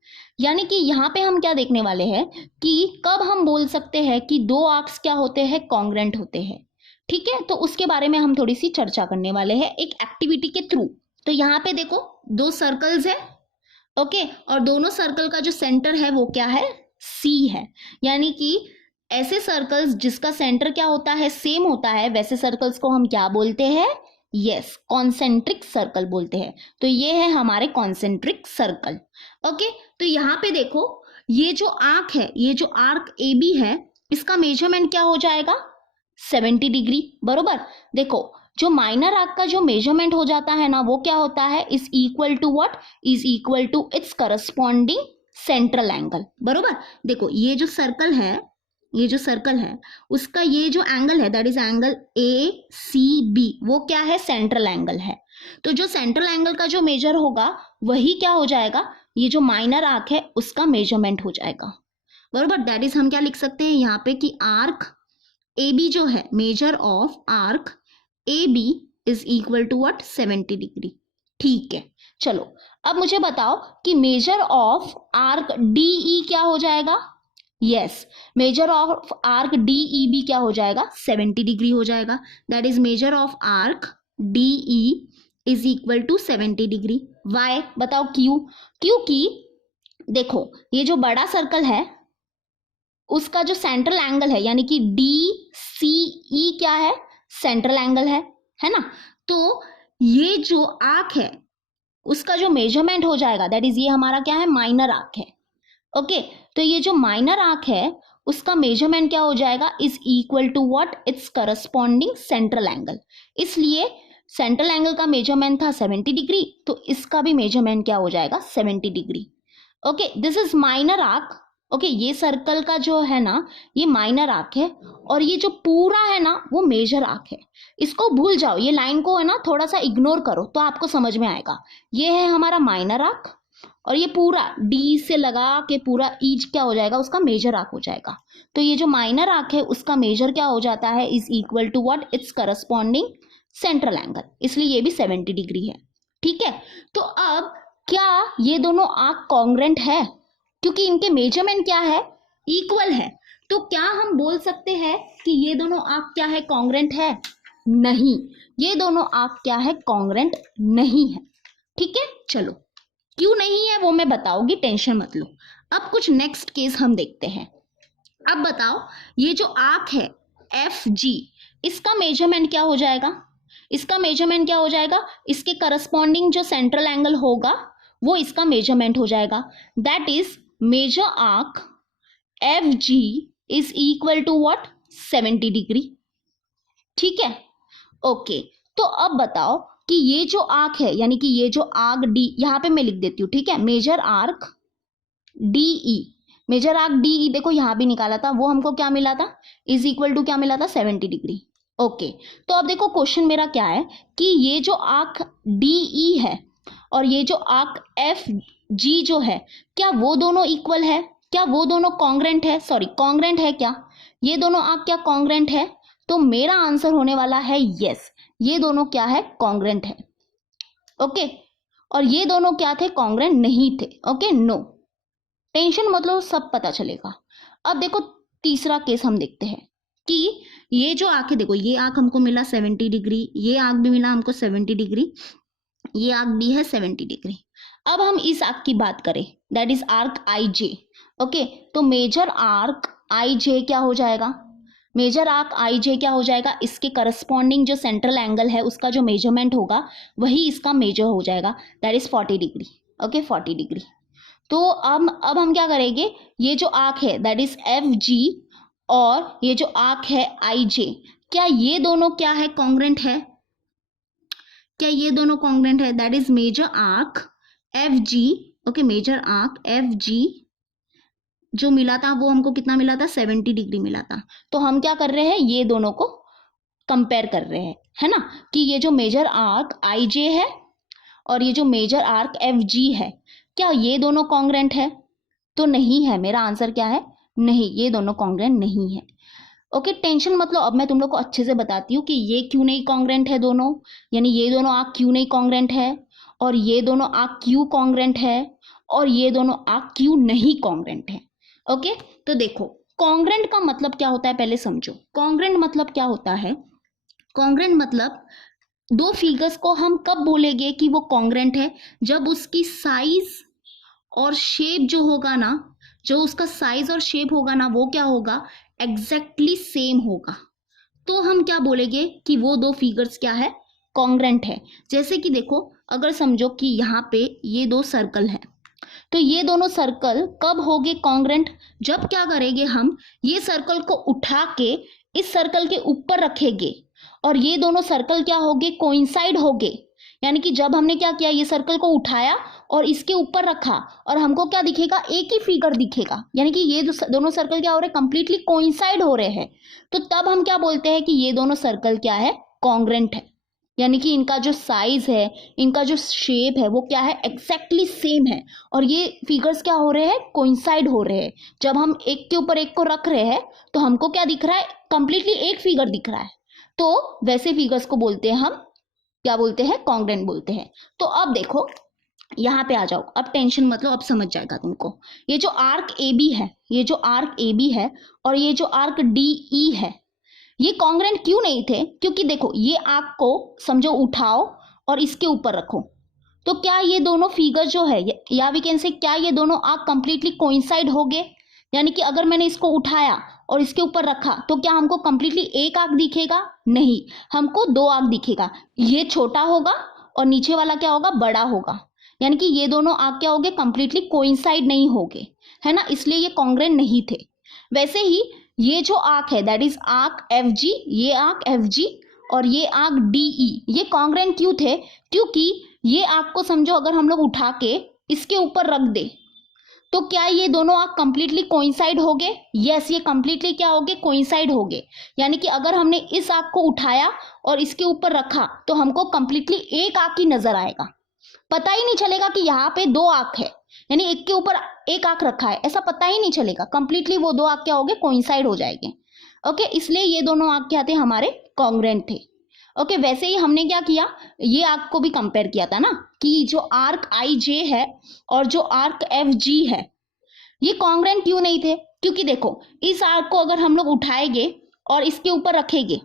यानी कि यहाँ पे हम क्या देखने वाले हैं कि कब हम बोल सकते हैं कि दो आर्क्स क्या होते हैं, कॉन्ग्रेंट होते हैं, ठीक है। तो उसके बारे में हम थोड़ी सी चर्चा करने वाले हैं एक एक्टिविटी के थ्रू। तो यहाँ पे देखो दो सर्कल्स है, ओके, और दोनों सर्कल का जो सेंटर है वो क्या है, सी है। यानी कि ऐसे सर्कल्स जिसका सेंटर क्या होता है, सेम होता है, वैसे सर्कल्स को हम क्या बोलते हैं, यस, कॉन्सेंट्रिक सर्कल बोलते हैं। तो ये है हमारे कॉन्सेंट्रिक सर्कल, ओके। तो यहाँ पे देखो ये जो आर्क है, ये जो आर्क ए बी है, इसका मेजरमेंट क्या हो जाएगा, 70 डिग्री, बरोबर। देखो जो माइनर आर्क का जो मेजरमेंट हो जाता है ना वो क्या होता है, is equal to what, is equal to its corresponding central angle, बरोबर। देखो ये जो सर्कल है, ये जो सर्कल है उसका ये जो एंगल है that is angle A C B, वो क्या है, सेंट्रल एंगल है। तो जो सेंट्रल एंगल का जो मेजर होगा वही क्या हो जाएगा, ये जो माइनर आर्क है उसका मेजरमेंट हो जाएगा, बरोबर। दैट इज हम क्या लिख सकते हैं यहाँ पे कि आर्क ए बी जो है, measure of arc A B is equal to what, 70 degree, ठीक है। चलो अब मुझे बताओ कि measure of arc D E क्या हो जाएगा, yes, measure of arc D E B क्या हो जाएगा, 70 डिग्री हो जाएगा। That is measure of arc D E is equal to 70 degree. Why बताओ, क्यों, क्योंकि देखो ये जो बड़ा सर्कल है उसका जो सेंट्रल एंगल है, यानी कि डी सी ई क्या है, सेंट्रल एंगल है ना। तो ये जो आर्क है उसका जो मेजरमेंट हो जाएगा दैट इज, ये हमारा क्या है, माइनर आर्क है, ओके। तो ये जो माइनर आर्क है उसका मेजरमेंट क्या हो जाएगा, is equal to what, its corresponding central angle. इसलिए सेंट्रल एंगल का मेजरमेंट था 70 डिग्री, तो इसका भी मेजरमेंट क्या हो जाएगा, 70 degree, okay. This is minor arc, okay. ये सर्कल का जो है ना ये माइनर आर्क है, और ये जो पूरा है ना वो मेजर आर्क है। इसको भूल जाओ, ये लाइन को है ना थोड़ा सा इग्नोर करो तो आपको समझ में आएगा। ये है हमारा माइनर आर्क, और ये पूरा डी से लगा के पूरा ईच क्या हो जाएगा, उसका मेजर आर्क हो जाएगा। तो ये जो माइनर आर्क है उसका मेजर क्या हो जाता है, is equal to what, its corresponding central angle, इसलिए ये भी 70 डिग्री है, ठीक है। तो अब क्या ये दोनों आर्क कॉन्ग्रेंट है, क्योंकि इनके मेजरमेंट क्या है, इक्वल है। तो क्या हम बोल सकते हैं कि ये दोनों आर्क क्या है, कॉन्ग्रेंट है, नहीं, ये दोनों आर्क क्या है, कॉन्ग्रेंट नहीं है, ठीक है। चलो क्यों नहीं है वो मैं बताऊंगी, टेंशन मत लो। अब कुछ नेक्स्ट केस हम देखते हैं। अब बताओ ये जो आर्क है एफ जी, इसका मेजरमेंट क्या हो जाएगा, इसका मेजरमेंट क्या हो जाएगा, इसके करस्पॉन्डिंग जो सेंट्रल एंगल होगा वो इसका मेजरमेंट हो जाएगा। That is major arc F G is equal to what, 70 degree, ठीक है, ओके। तो अब बताओ कि ये जो आर्क है, यानी कि ये जो आर्क डी, यहां पे मैं लिख देती हूँ, ठीक है, measure arc D E, measure arc D E, देखो यहां भी निकाला था, वो हमको क्या मिला था, इज इक्वल टू क्या मिला था, 70 डिग्री, ओके। तो अब देखो क्वेश्चन मेरा क्या है कि ये जो आर्क डी ई है और ये जो आर्क एफ जी जो है, क्या वो दोनों इक्वल है, क्या वो दोनों कॉन्ग्रेंट है, सॉरी कॉन्ग्रेंट है, क्या ये दोनों आर्क क्या कॉन्ग्रेंट है। तो मेरा आंसर होने वाला है यस, ये दोनों क्या है, कॉन्ग्रेंट है, ओके। और ये दोनों क्या थे, कॉन्ग्रेंट नहीं थे, ओके, नो टेंशन, मतलब सब पता चलेगा। अब देखो तीसरा केस हम देखते हैं, कि ये जो आंख है, देखो ये आंख हमको मिला 70 डिग्री, ये आंख भी मिला हमको 70 डिग्री, ये आंख भी है 70 डिग्री। अब हम इस आर्क की बात करें, that is arc I J. Okay, तो मेजर आर्क आई जे क्या हो जाएगा, मेजर आर्क आई जे क्या हो जाएगा, इसके करस्पॉन्डिंग जो सेंट्रल एंगल है उसका जो मेजरमेंट होगा वही इसका मेजर हो जाएगा, that is 40 degree. Okay, 40 degree. तो अब हम क्या करेंगे, ये जो आर्क है दैट इज एफ जी और ये जो आर्क है आई जे, क्या ये दोनों क्या है, कॉन्ग्रेंट है, क्या ये दोनों कॉन्ग्रेंट है, that is major arc F G. Okay, measure arc F G जो मिला था वो हमको कितना मिला था, 70 डिग्री मिला था। तो हम क्या कर रहे हैं, ये दोनों को कंपेयर कर रहे हैं, है ना, कि ये जो मेजर आर्क आई जे है और ये जो मेजर आर्क एफ जी है, क्या ये दोनों कॉन्ग्रेंट है, तो नहीं है। मेरा आंसर क्या है, नहीं, ये दोनों कॉन्ग्रेंट नहीं है। ओके, टेंशन मतलब अब मैं तुम लोग को अच्छे से बताती हूँ कि ये क्यों नहीं कॉन्ग्रेंट है दोनों, यानी ये दोनों आर्क क्यों नहीं कॉन्ग्रेंट है, और ये दोनों आर्क क्यों कॉन्ग्रेंट है, और ये दोनों आर्क क्यों नहीं कॉन्ग्रेंट है। ओके, तो देखो कॉन्ग्रेंट का मतलब क्या होता है, पहले समझो। कॉन्ग्रेंट मतलब क्या होता है, कॉन्ग्रेंट मतलब दो फिगर्स को हम कब बोलेंगे कि वो कॉन्ग्रेंट है, जब उसकी साइज और शेप जो होगा ना, जो उसका साइज और शेप होगा ना, वो क्या होगा, एग्जैक्टली सेम होगा। तो हम क्या बोलेंगे कि वो दो फिगर्स क्या है, कॉन्ग्रेंट है। जैसे कि देखो, अगर समझो कि यहाँ पे ये दो सर्कल है, तो ये दोनों सर्कल कब होंगे कॉन्ग्रेंट, जब क्या करेंगे हम, ये सर्कल को उठा के इस सर्कल के ऊपर रखेंगे और ये दोनों सर्कल क्या होंगे, कोइंसाइड होंगे। यानी कि जब हमने क्या किया, ये सर्कल को उठाया और इसके ऊपर रखा और हमको क्या दिखेगा, एक ही फिगर दिखेगा, यानी कि ये दोनों सर्कल क्या हो रहे हैं, कंप्लीटली कोइंसाइड हो रहे हैं। तो तब हम क्या बोलते हैं कि ये दोनों सर्कल क्या है, कॉन्ग्रेंट है, यानी कि इनका जो साइज है, इनका जो शेप है वो क्या है, एग्जैक्टली सेम है, और ये फिगर्स क्या हो रहे हैं, कोइंसाइड हो रहे हैं। जब हम एक के ऊपर एक को रख रहे हैं तो हमको क्या दिख रहा है, कंप्लीटली एक फिगर दिख रहा है। तो वैसे फिगर्स को बोलते हैं हम, क्या बोलते हैं, कॉन्ग्रेंट बोलते हैं। तो अब देखो यहाँ पे आ जाओ, अब टेंशन मतलब अब समझ जाएगा तुमको। ये जो आर्क ए बी है, ये जो आर्क ए बी है और ये जो आर्क डी ई है, ये कॉन्ग्रेंट क्यों नहीं थे, क्योंकि देखो ये आर्क को समझो उठाओ और इसके ऊपर रखो, तो क्या ये दोनों फिगर जो है, या वी कैन से क्या ये दोनों आर्क कंप्लीटली कोइंसाइड हो गए, यानी कि अगर मैंने इसको उठाया और इसके ऊपर रखा तो क्या हमको कंप्लीटली एक आर्क दिखेगा, नहीं, हमको दो आर्क दिखेगा, ये छोटा होगा और नीचे वाला क्या होगा, बड़ा होगा। यानी कि ये दोनों आर्क क्या होंगे, कंप्लीटली कोइंसाइड नहीं होंगे, है ना, इसलिए ये कॉन्ग्रेंट नहीं थे। वैसे ही ये जो आर्क है दैट इज आर्क एफ जी, ये आर्क एफ जी और ये आर्क डी ई, ये कॉन्ग्रेंट क्यों थे, क्योंकि ये आर्क को समझो अगर हम लोग उठा के इसके ऊपर रख दे तो क्या ये दोनों आर्क कंप्लीटली कोइंसाइड हो गए, यस, ये कंप्लीटली क्या हो गए, कोइंसाइड हो गए। यानी कि अगर हमने इस आर्क को उठाया और इसके ऊपर रखा तो हमको कंप्लीटली एक आर्क ही नजर आएगा, पता ही नहीं चलेगा कि यहाँ पे दो आंख है, यानी एक के ऊपर एक आंख रखा है, ऐसा पता ही नहीं चलेगा, कंप्लीटली वो दो आंख क्या हो गए, कोइंसाइड हो जाएंगे। ओके, इसलिए ये दोनों आंख क्या थे, हमारे कॉन्ग्रेंट थे। ओके, वैसे ही हमने क्या किया, ये आर्क को भी कंपेयर किया था ना, कि जो आर्क आई जे है और जो आर्क एफ जी है, ये कॉन्ग्रेंट क्यों नहीं थे, क्योंकि देखो इस आर्क को अगर हम लोग उठाएंगे और इसके ऊपर रखेंगे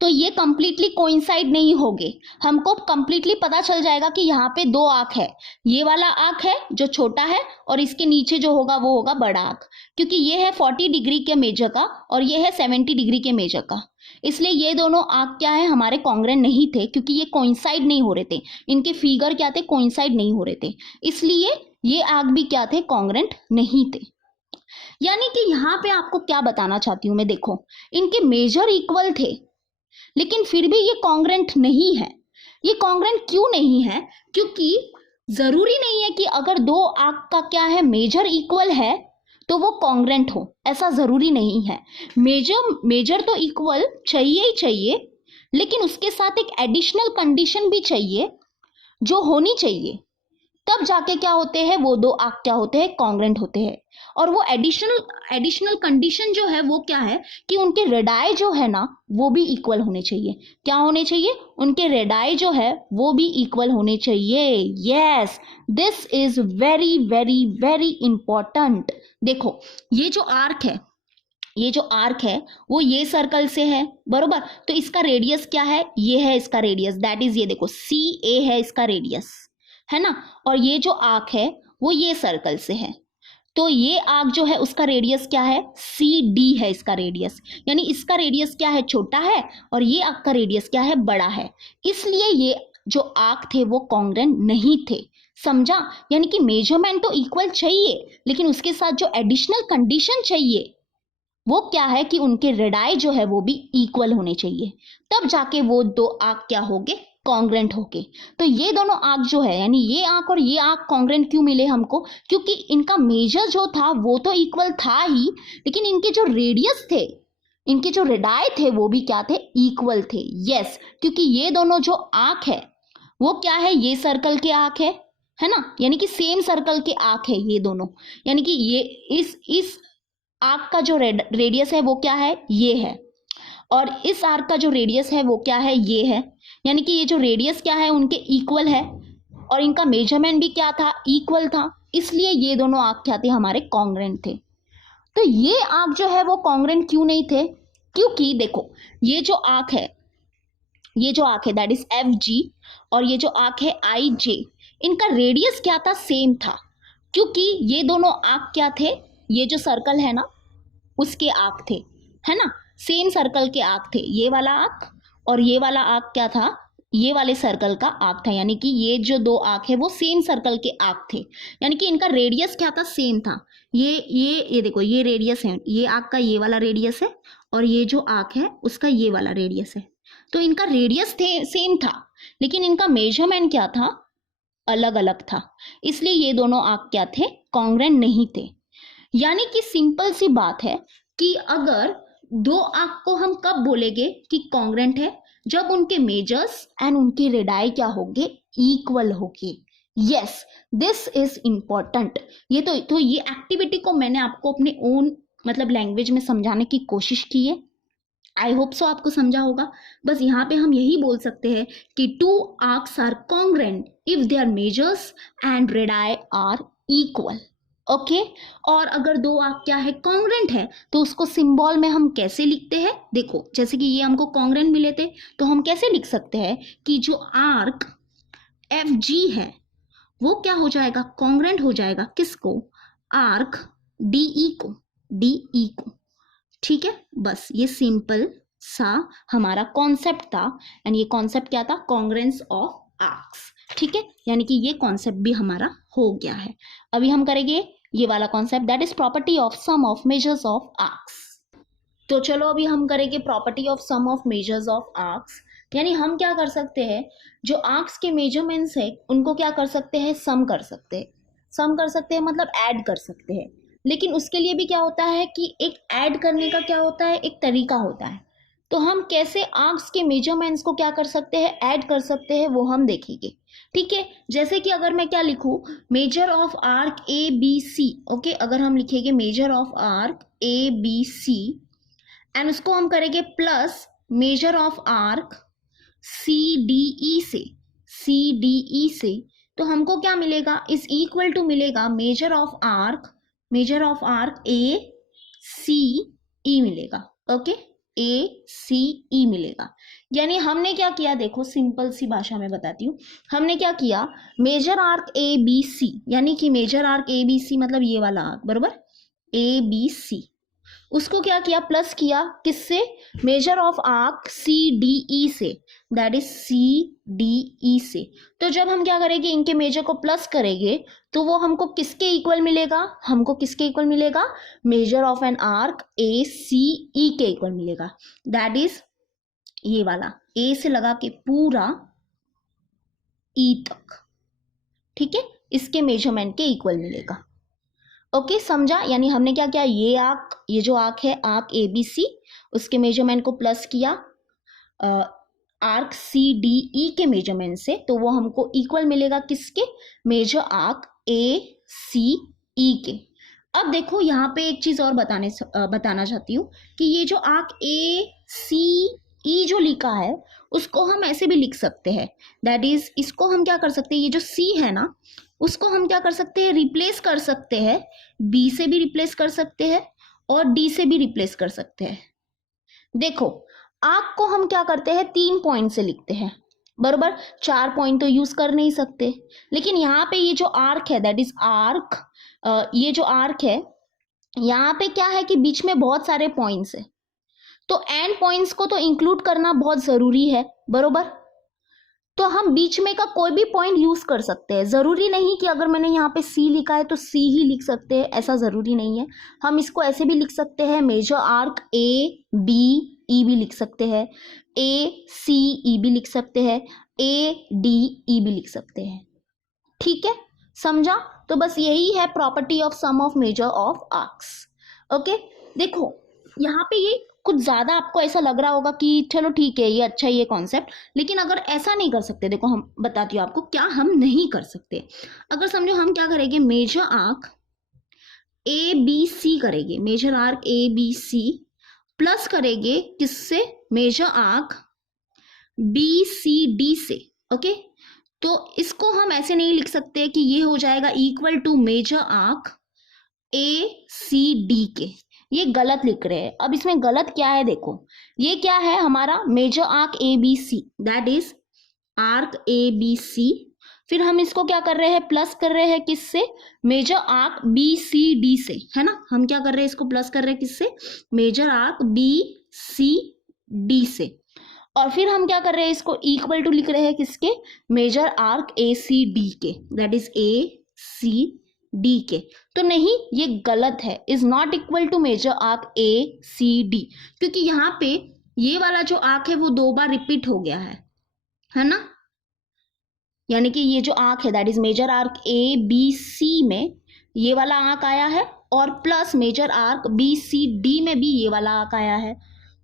तो ये कंप्लीटली कोइंसाइड नहीं होंगे, हमको कंप्लीटली पता चल जाएगा कि यहाँ पे दो आंख है, ये वाला आंख है जो छोटा है और इसके नीचे जो होगा वो होगा बड़ा आंख, क्योंकि ये है 40 डिग्री के मेजर का और ये है 70 डिग्री के मेजर का, इसलिए ये दोनों आंख क्या है, हमारे कॉन्ग्रेंट नहीं थे, क्योंकि ये कोइंसाइड नहीं हो रहे थे, इनके फिगर क्या थे, कोइंसाइड नहीं हो रहे थे, इसलिए ये आंख भी क्या थे, कॉन्ग्रेंट नहीं थे। यानी कि यहाँ पे आपको क्या बताना चाहती हूँ मैं, देखो इनके मेजर इक्वल थे लेकिन फिर भी ये कॉन्ग्रेंट नहीं है। ये कॉन्ग्रेंट क्यों नहीं है, क्योंकि जरूरी नहीं है कि अगर दो आंख का क्या है, मेजर इक्वल है तो वो कॉन्ग्रेंट हो, ऐसा जरूरी नहीं है। मेजर तो इक्वल चाहिए ही चाहिए, लेकिन उसके साथ एक एडिशनल कंडीशन भी चाहिए जो होनी चाहिए, तब जाके क्या होते हैं, वो दो आंख क्या होते हैं, कॉन्ग्रेंट होते हैं। और वो एडिशनल कंडीशन जो है वो क्या है कि उनके रेडाई जो है ना वो भी इक्वल होने चाहिए। क्या होने चाहिए, उनके रेडाई जो है वो भी इक्वल होने चाहिए। Yes, this is very very very important. देखो ये जो आर्क है, ये जो आर्क है वो ये सर्कल से है, बरोबर। तो इसका रेडियस क्या है, ये है इसका रेडियस, दैट इज ये देखो सी ए है इसका रेडियस, है ना। और ये जो आर्क है वो ये सर्कल से है, तो ये आर्क जो है उसका रेडियस क्या है, सी डी है इसका रेडियस, यानी इसका रेडियस क्या है, छोटा है, और ये आर्क का रेडियस क्या है, बड़ा है। इसलिए ये जो आर्क थे वो कॉन्ग्रुएंट नहीं थे, समझा। यानी कि मेजरमेंट तो इक्वल चाहिए, लेकिन उसके साथ जो एडिशनल कंडीशन चाहिए वो क्या है कि उनके रेडाई जो है वो भी इक्वल होने चाहिए, तब जाके वो दो आर्क क्या होंगे, कॉन्ग्रुएंट होके। तो ये दोनों आर्क जो है, यानी ये आर्क और ये आर्क कॉन्ग्रुएंट क्यों मिले हमको, क्योंकि इनका मेजर जो था वो तो इक्वल था ही, लेकिन इनके जो रेडियस थे, इनके जो रेडाई थे वो भी क्या थे, इक्वल थे। यस, क्योंकि ये दोनों जो आर्क है वो क्या है, ये सर्कल के आर्क है ना, यानी कि सेम सर्कल के आर्क है ये दोनों, यानी कि ये इस आर्क का जो रेडियस है वो क्या है, ये है, और इस आर्क का जो रेडियस है वो क्या है, ये है, यानी कि ये जो रेडियस क्या है उनके इक्वल है, और इनका मेजरमेंट भी क्या था, इक्वल था, इसलिए ये दोनों आर्क क्या थे, हमारे कॉन्ग्रुएंट थे। तो ये आर्क जो है वो कॉन्ग्रुएंट क्यों नहीं थे, क्योंकि देखो ये जो आर्क है, ये जो आर्क है दैट इज एफ जी, और ये जो आर्क है आई जे, इनका रेडियस क्या था, सेम था, क्योंकि ये दोनों आर्क क्या थे, ये जो सर्कल है ना उसके आर्क थे, है ना, सेम सर्कल के आर्क थे, ये वाला आर्क और ये वाला आर्क क्या था, ये वाले सर्कल का आर्क था, यानी कि ये जो दो आर्क है वो सेम सर्कल के आर्क थे, यानी कि इनका रेडियस क्या था, सेम था। ये देखो ये रेडियस है, ये आर्क का ये वाला रेडियस है, और ये जो आर्क है उसका ये वाला रेडियस है, तो इनका रेडियस थे सेम था, लेकिन इनका मेजरमेंट क्या था, अलग अलग था, इसलिए ये दोनों आर्क क्या थे, कॉन्ग्रुएंट नहीं थे। यानी कि सिंपल सी बात है कि अगर दो आर्क को हम कब बोलेंगे कि कॉन्ग्रुएंट है, जब उनके मेजर्स एंड उनकी रेडाई क्या होंगे, इक्वल होंगे। Yes, this is important. ये ये एक्टिविटी को मैंने आपको अपने ओन मतलब लैंग्वेज में समझाने की कोशिश की है, आई होप सो आपको समझा होगा। बस यहाँ पे हम यही बोल सकते हैं कि two arcs are congruent if their measures and radii are equal, okay. और अगर दो आर्क क्या है, कॉन्ग्रुएंट है, तो उसको सिंबल में हम कैसे लिखते हैं, देखो जैसे कि ये हमको कॉन्ग्रुएंट मिले थे, तो हम कैसे लिख सकते हैं कि जो आर्क एफ जी है वो क्या हो जाएगा, कॉन्ग्रुएंट हो जाएगा किसको, आर्क डीई को, ठीक है। बस ये सिंपल सा हमारा कॉन्सेप्ट था, एंड ये कॉन्सेप्ट क्या था, कॉन्ग्रुएंस ऑफ आर्क्स, ठीक है, यानी कि ये कॉन्सेप्ट भी हमारा हो गया है। अभी हम करेंगे ये वाला concept, that is property of sum of measures of arcs. तो चलो अभी हम करेंगे property of sum of measures of arcs, यानी हम क्या कर सकते हैं, जो आर्क्स के मेजरमेंट्स है उनको क्या कर सकते हैं, सम कर सकते हैं मतलब ऐड कर सकते हैं, लेकिन उसके लिए भी क्या होता है कि एक ऐड करने का क्या होता है, एक तरीका होता है। तो हम कैसे आर्क्स के मेजरमेंट्स को क्या कर सकते हैं, ऐड कर सकते हैं, वो हम देखेंगे, ठीक है। जैसे कि अगर मैं क्या लिखूं, measure of arc A B C, okay, अगर हम लिखेंगे measure of arc A B C and उसको हम करेंगे plus measure of arc C D E से, तो हमको क्या मिलेगा, इज इक्वल टू मिलेगा measure of arc A C E मिलेगा, ओके, ए सी ई मिलेगा। यानी हमने क्या किया, देखो सिंपल सी भाषा में बताती हूँ, हमने क्या किया, measure arc A B C, यानी कि measure arc A B C मतलब ये वाला आर्क, बरोबर, ए बी सी, उसको क्या किया, प्लस किया किससे, measure of arc C D E से, that is C D E से। तो जब हम क्या करेंगे, इनके मेजर को प्लस करेंगे तो वो हमको किसके इक्वल मिलेगा, measure of an arc A C E के इक्वल मिलेगा, दैट इज ये वाला ए से लगा के पूरा ई तक, ठीक है, इसके मेजरमेंट के इक्वल मिलेगा, ओके, समझा। यानी हमने क्या किया, ये जो आर्क है आर्क ए बी सी, उसके मेजरमेंट को प्लस किया आर्क सी डी ई के मेजरमेंट से, तो वो हमको इक्वल मिलेगा किसके, major arc A C E के। अब देखो यहाँ पे एक चीज और बताना चाहती हूँ कि ये जो आर्क ए सी ई जो लिखा है उसको हम ऐसे भी लिख सकते हैं, दैट इज इसको हम क्या कर सकते हैं, ये जो सी है ना उसको हम क्या कर सकते हैं, रिप्लेस कर सकते हैं, बी से भी रिप्लेस कर सकते हैं, और डी से भी रिप्लेस कर सकते हैं। देखो आर्क को हम क्या करते हैं, 3 पॉइंट से लिखते हैं, बरोबर। 4 पॉइंट तो यूज कर नहीं सकते, लेकिन यहाँ पे ये जो आर्क है दैट इज आर्क, ये जो आर्क है यहाँ पे क्या है कि बीच में बहुत सारे पॉइंट्स है, तो एंड पॉइंट्स को तो इंक्लूड करना बहुत जरूरी है, बरोबर। तो हम बीच में का कोई भी पॉइंट यूज कर सकते हैं, जरूरी नहीं कि अगर मैंने यहाँ पे सी लिखा है तो सी ही लिख सकते हैं, ऐसा जरूरी नहीं है। हम इसको ऐसे भी लिख सकते हैं, measure arc A B E भी लिख सकते हैं, ए सी ई भी लिख सकते हैं, ए डी ई भी लिख सकते हैं, ठीक है, समझा। तो बस यही है property of sum of measure of arcs. Okay, देखो यहाँ पे ये कुछ ज्यादा आपको ऐसा लग रहा होगा कि चलो ठीक है ये अच्छा है ये कॉन्सेप्ट, लेकिन अगर ऐसा नहीं कर सकते, देखो हम बताती हूँ आपको क्या हम नहीं कर सकते। अगर समझो हम क्या करेंगे, major arc A B C करेंगे, major arc A B C plus करेंगे किससे, major arc B C D से। ओके, तो इसको हम ऐसे नहीं लिख सकते कि ये हो जाएगा equal to major arc A C D के, ये गलत लिख रहे हैं। अब इसमें गलत क्या है, देखो ये क्या है हमारा major arc A B C, that is arc A B C, फिर हम इसको क्या कर रहे हैं, प्लस कर रहे हैं किससे, major arc B C D से, है ना। हम क्या कर रहे हैं, इसको प्लस कर रहे हैं किससे, major arc B C D से, और फिर हम क्या कर रहे हैं, इसको इक्वल टू लिख रहे हैं किसके, major arc A C D के, that is A C D के। तो नहीं, ये गलत है, is not equal to major arc A C D, क्योंकि यहाँ पे ये वाला जो आर्क है वो 2 बार रिपीट हो गया है ना। यानी कि ये जो आर्क है that is major arc A B C में ये वाला आर्क आया है, और plus measure arc B C D में भी ये वाला आर्क आया है।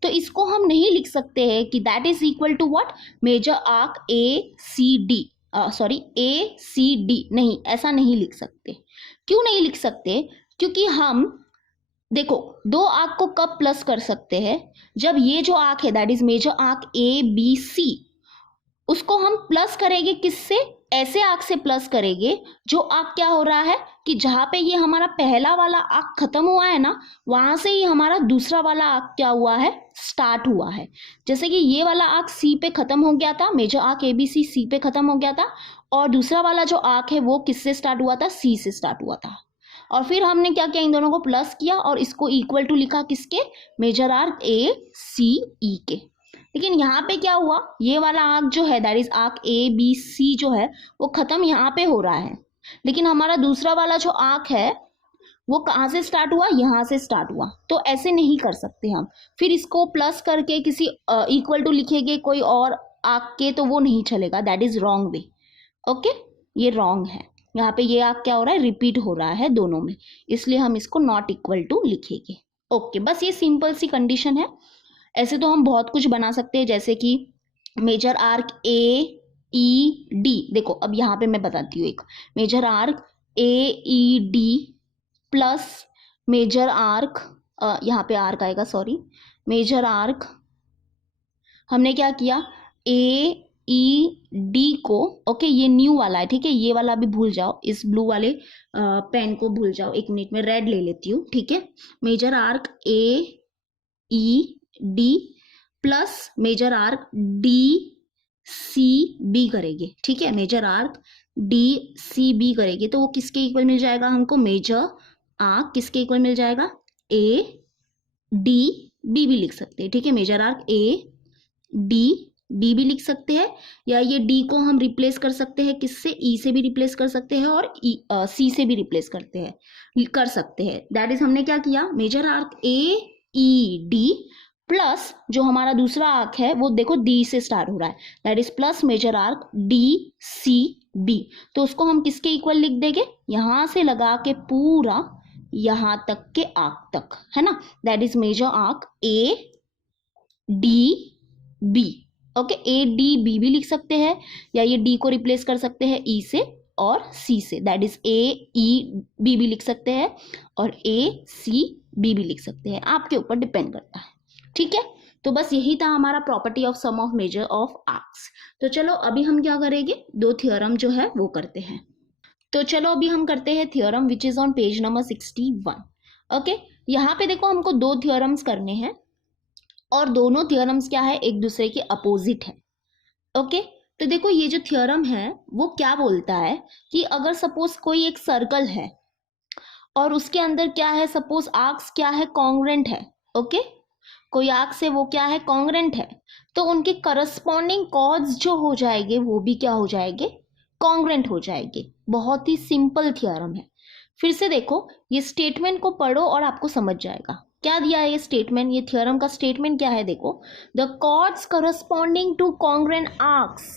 तो इसको हम नहीं लिख सकते हैं कि that is equal to what, measure arc A C D, sorry A C D, नहीं ऐसा नहीं लिख सकते। क्यों नहीं लिख सकते, क्योंकि हम देखो 2 आर्क को कब प्लस कर सकते हैं, जब ये जो आर्क है that is major arc A B C, उसको हम प्लस करेंगे किससे, ऐसे आर्क से प्लस करेंगे जो आर्क क्या हो रहा है कि जहां पे ये हमारा पहला वाला आर्क खत्म हुआ है ना, वहां से ही हमारा दूसरा वाला आर्क क्या हुआ है, स्टार्ट हुआ है। जैसे कि ये वाला आर्क सी पे खत्म हो गया था, मेजर आर्क एबीसी सी पे खत्म हो गया था, और दूसरा वाला जो आर्क है वो किससे स्टार्ट हुआ था, सी से स्टार्ट हुआ था। और फिर हमने क्या किया, इन दोनों को प्लस किया और इसको इक्वल टू लिखा किसके, major arc A C E के। लेकिन यहाँ पे क्या हुआ, ये वाला आर्क जो है that is arc A B C जो है वो खत्म यहाँ पे हो रहा है, लेकिन हमारा दूसरा वाला जो आर्क है वो कहाँ से स्टार्ट हुआ, यहाँ से स्टार्ट हुआ। तो ऐसे नहीं कर सकते हम, फिर इसको प्लस करके किसी इक्वल टू लिखेंगे कोई और आर्क के, तो वो नहीं चलेगा, that is wrong way. Okay, ये रॉन्ग है, यहाँ पे ये आर्क क्या हो रहा है, रिपीट हो रहा है दोनों में, इसलिए हम इसको नॉट इक्वल टू लिखेंगे। ओके, बस ये सिंपल सी कंडीशन है। ऐसे तो हम बहुत कुछ बना सकते हैं, जैसे कि measure arc A E D, देखो अब यहाँ पे मैं बताती हूँ, एक measure arc A E D plus measure arc, यहाँ पे आर्क आएगा, सॉरी, मेजर आर्क हमने क्या किया, ए ई डी को, ओके ये न्यू वाला है, ठीक है, ये वाला भी भूल जाओ, इस ब्लू वाले पेन को भूल जाओ, एक मिनट में रेड ले लेती हूँ, ठीक है। Measure arc A E D plus measure arc D C B करेंगे, ठीक है, measure arc D C B करेंगे, तो वो किसके इक्वल मिल जाएगा हमको, मेजर आर्क किसके इक्वल मिल जाएगा, ए डी बी भी लिख सकते हैं, ठीक है, measure arc A D B भी लिख सकते हैं, या ये डी को हम रिप्लेस कर सकते हैं किससे, ई से भी रिप्लेस कर सकते हैं और सी से भी रिप्लेस कर सकते हैं। दैट इज हमने क्या किया, measure arc A E D plus जो हमारा दूसरा आर्क है वो देखो डी से स्टार्ट हो रहा है, that is plus measure arc D C B, तो उसको हम किसके इक्वल लिख देंगे, यहां से लगा के पूरा यहां तक के आर्क तक, है ना, that is major arc A D B. Okay, A D B भी लिख सकते हैं, या ये डी को रिप्लेस कर सकते हैं ई से और सी से, that is A E B भी लिख सकते हैं और ए सी बी भी लिख सकते हैं, आपके ऊपर डिपेंड करता है, ठीक है। तो बस यही था हमारा property of sum of measure of arcs. तो चलो अभी हम क्या करेंगे, 2 थ्योरम जो है वो करते हैं। तो चलो अभी हम करते हैं theorem which is on page number 61। Okay, यहाँ पे देखो हमको दो थ्योरम्स करने हैं और दोनों थ्योरम्स क्या है, एक दूसरे के अपोजिट है। ओके, तो देखो ये जो थ्योरम है वो क्या बोलता है कि अगर सपोज कोई एक सर्कल है और उसके अंदर क्या है, सपोज आर्क्स क्या है, कॉन्ग्रेंट है। ओके, कोई आर्क्स है वो क्या है, कॉन्ग्रेंट है, तो उनके करस्पॉन्डिंग कॉर्ड्स जो हो जाएंगे वो भी क्या हो जाएंगे, कॉन्ग्रेंट हो जाएंगे। बहुत ही सिंपल थ्योरम है। फिर से देखो, ये स्टेटमेंट को पढ़ो और आपको समझ जाएगा क्या दिया है ये स्टेटमेंट। ये थ्योरम का स्टेटमेंट क्या है, देखो, the chords corresponding to congruent arcs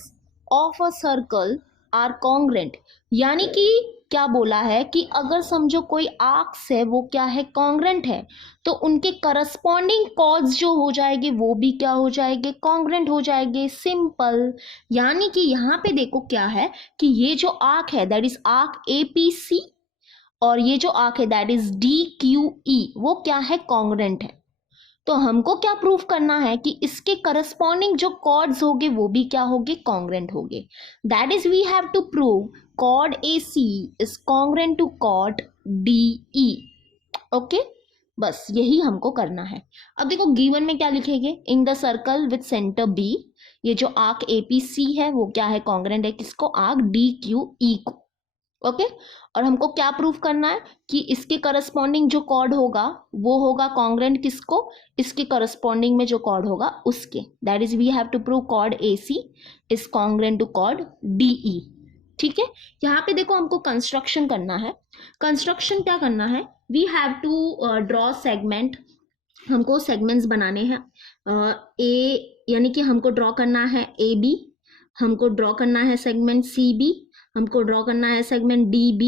of a circle are congruent. यानी कि क्या बोला है कि अगर समझो कोई आर्क्स है वो क्या है, कॉन्ग्रेंट है, तो उनके करस्पॉन्डिंग कॉर्ड्स जो हो जाएंगे वो भी क्या हो जाएंगे, कॉन्ग्रेंट हो जाएंगे। सिंपल। यानी कि यहाँ पे देखो क्या है कि ये जो आर्क है दैट इज आर्क APC और ये जो आर्क है दैट इज DQE वो क्या है, कॉन्ग्रेंट है। तो हमको क्या प्रूफ करना है कि इसके करस्पॉन्डिंग जो कॉर्ड्स होंगे वो भी क्या होंगे, कॉन्ग्रेंट होंगे। That is we have to prove chord AC is congruent to chord DE। Okay, बस यही हमको करना है। अब देखो गिवन में क्या लिखेंगे, in the circle with centre B, ये जो आर्क APC है वो क्या है, कॉन्ग्रेंट है किसको, आर्क DQE को। ओके, और हमको क्या प्रूफ करना है कि इसके करस्पॉन्डिंग जो कॉर्ड होगा वो होगा कॉन्ग्रेंट किसको, इसके करस्पॉन्डिंग में जो कॉर्ड होगा उसके। That is we have to prove chord AC is congruent to chord DE। ठीक है, यहाँ पे देखो हमको कंस्ट्रक्शन करना है। कंस्ट्रक्शन क्या करना है, we have to draw segment. हमको सेगमेंट्स बनाने हैं। ए यानी कि हमको ड्रॉ करना है AB, हमको ड्रॉ करना है सेगमेंट CB, हमको ड्रॉ करना है सेगमेंट DB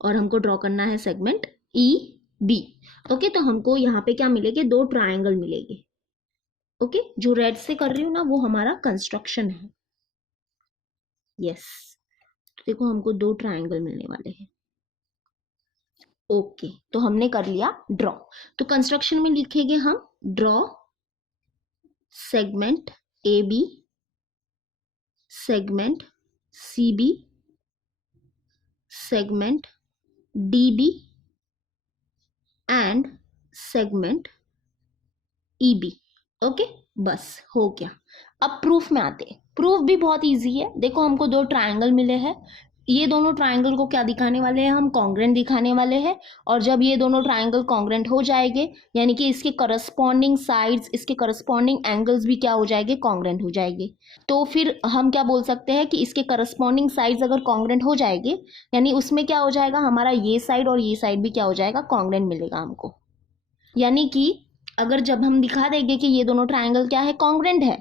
और हमको ड्रॉ करना है सेगमेंट EB। ओके, तो हमको यहाँ पे क्या मिलेंगे, दो ट्रायंगल मिलेंगे। ओके, जो रेड से कर रही हूँ ना वो हमारा कंस्ट्रक्शन है। यस, तो देखो हमको दो ट्रायंगल मिलने वाले हैं। ओके, तो हमने कर लिया ड्रॉ। तो कंस्ट्रक्शन में लिखेंगे हम draw segment AB, segment CB, segment DB and segment EB। Okay, बस हो गया। अब प्रूफ में आते हैं। प्रूफ भी बहुत इजी है। देखो हमको दो ट्रायंगल मिले हैं, ये दोनों ट्रायंगल को क्या दिखाने वाले हैं, हम कॉन्ग्रेंट दिखाने वाले हैं। और जब ये दोनों ट्रायंगल कॉन्ग्रेंट हो जाएंगे यानी कि इसके करस्पॉन्डिंग साइड्स, इसके करस्पॉन्डिंग एंगल्स भी क्या हो जाएंगे, कॉन्ग्रेंट हो जाएंगे। तो फिर हम क्या बोल सकते हैं कि इसके करस्पॉन्डिंग साइड्स अगर कॉन्ग्रेंट हो जाएंगे यानी उसमें क्या हो जाएगा, हमारा ये साइड और ये साइड भी क्या हो जाएगा, कॉन्ग्रेंट मिलेगा हमको। यानी कि अगर जब हम दिखा देंगे कि ये दोनों ट्रायंगल क्या है, कॉन्ग्रेंट है,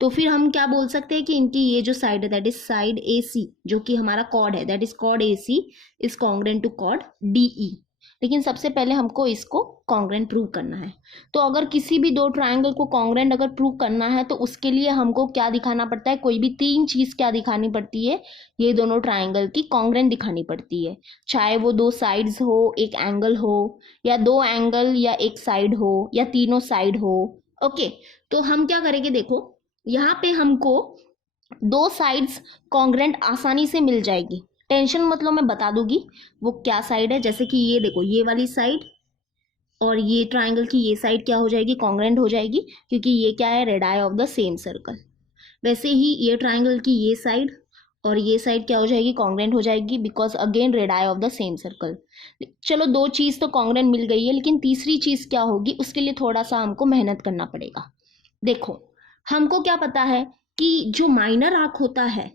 तो फिर हम क्या बोल सकते हैं कि इनकी ये जो साइड है दैट इज साइड AC, जो कि हमारा कॉर्ड है that is chord AC is congruent to chord DE। लेकिन सबसे पहले हमको इसको कॉन्ग्रेंट प्रूव करना है। तो अगर किसी भी दो ट्रायंगल को कॉन्ग्रेंट अगर प्रूव करना है तो उसके लिए हमको क्या दिखाना पड़ता है, कोई भी तीन चीज क्या दिखानी पड़ती है, ये दोनों ट्रायंगल की कॉन्ग्रेंट दिखानी पड़ती है। चाहे वो दो साइड्स हो, एक एंगल हो, या दो एंगल या एक साइड हो, या तीनों साइड हो। ओके, तो हम क्या करेंगे, देखो यहाँ पे हमको दो साइड्स कॉन्ग्रेंट आसानी से मिल जाएगी, टेंशन मत लो, मैं बता दूंगी वो क्या साइड है। जैसे कि ये देखो, ये वाली साइड और ये ट्रायंगल की ये साइड क्या हो जाएगी, कॉन्ग्रेंट हो जाएगी, क्योंकि ये क्या है, red I of the same circle. वैसे ही ये ट्रायंगल की ये साइड और ये साइड क्या हो जाएगी, कॉन्ग्रेंट हो जाएगी, because again red I of the same circle. चलो दो चीज तो कॉन्ग्रेंट मिल गई है, लेकिन तीसरी चीज क्या होगी, उसके लिए थोड़ा सा हमको मेहनत करना पड़ेगा। देखो हमको क्या पता है कि जो माइनर आर्क होता है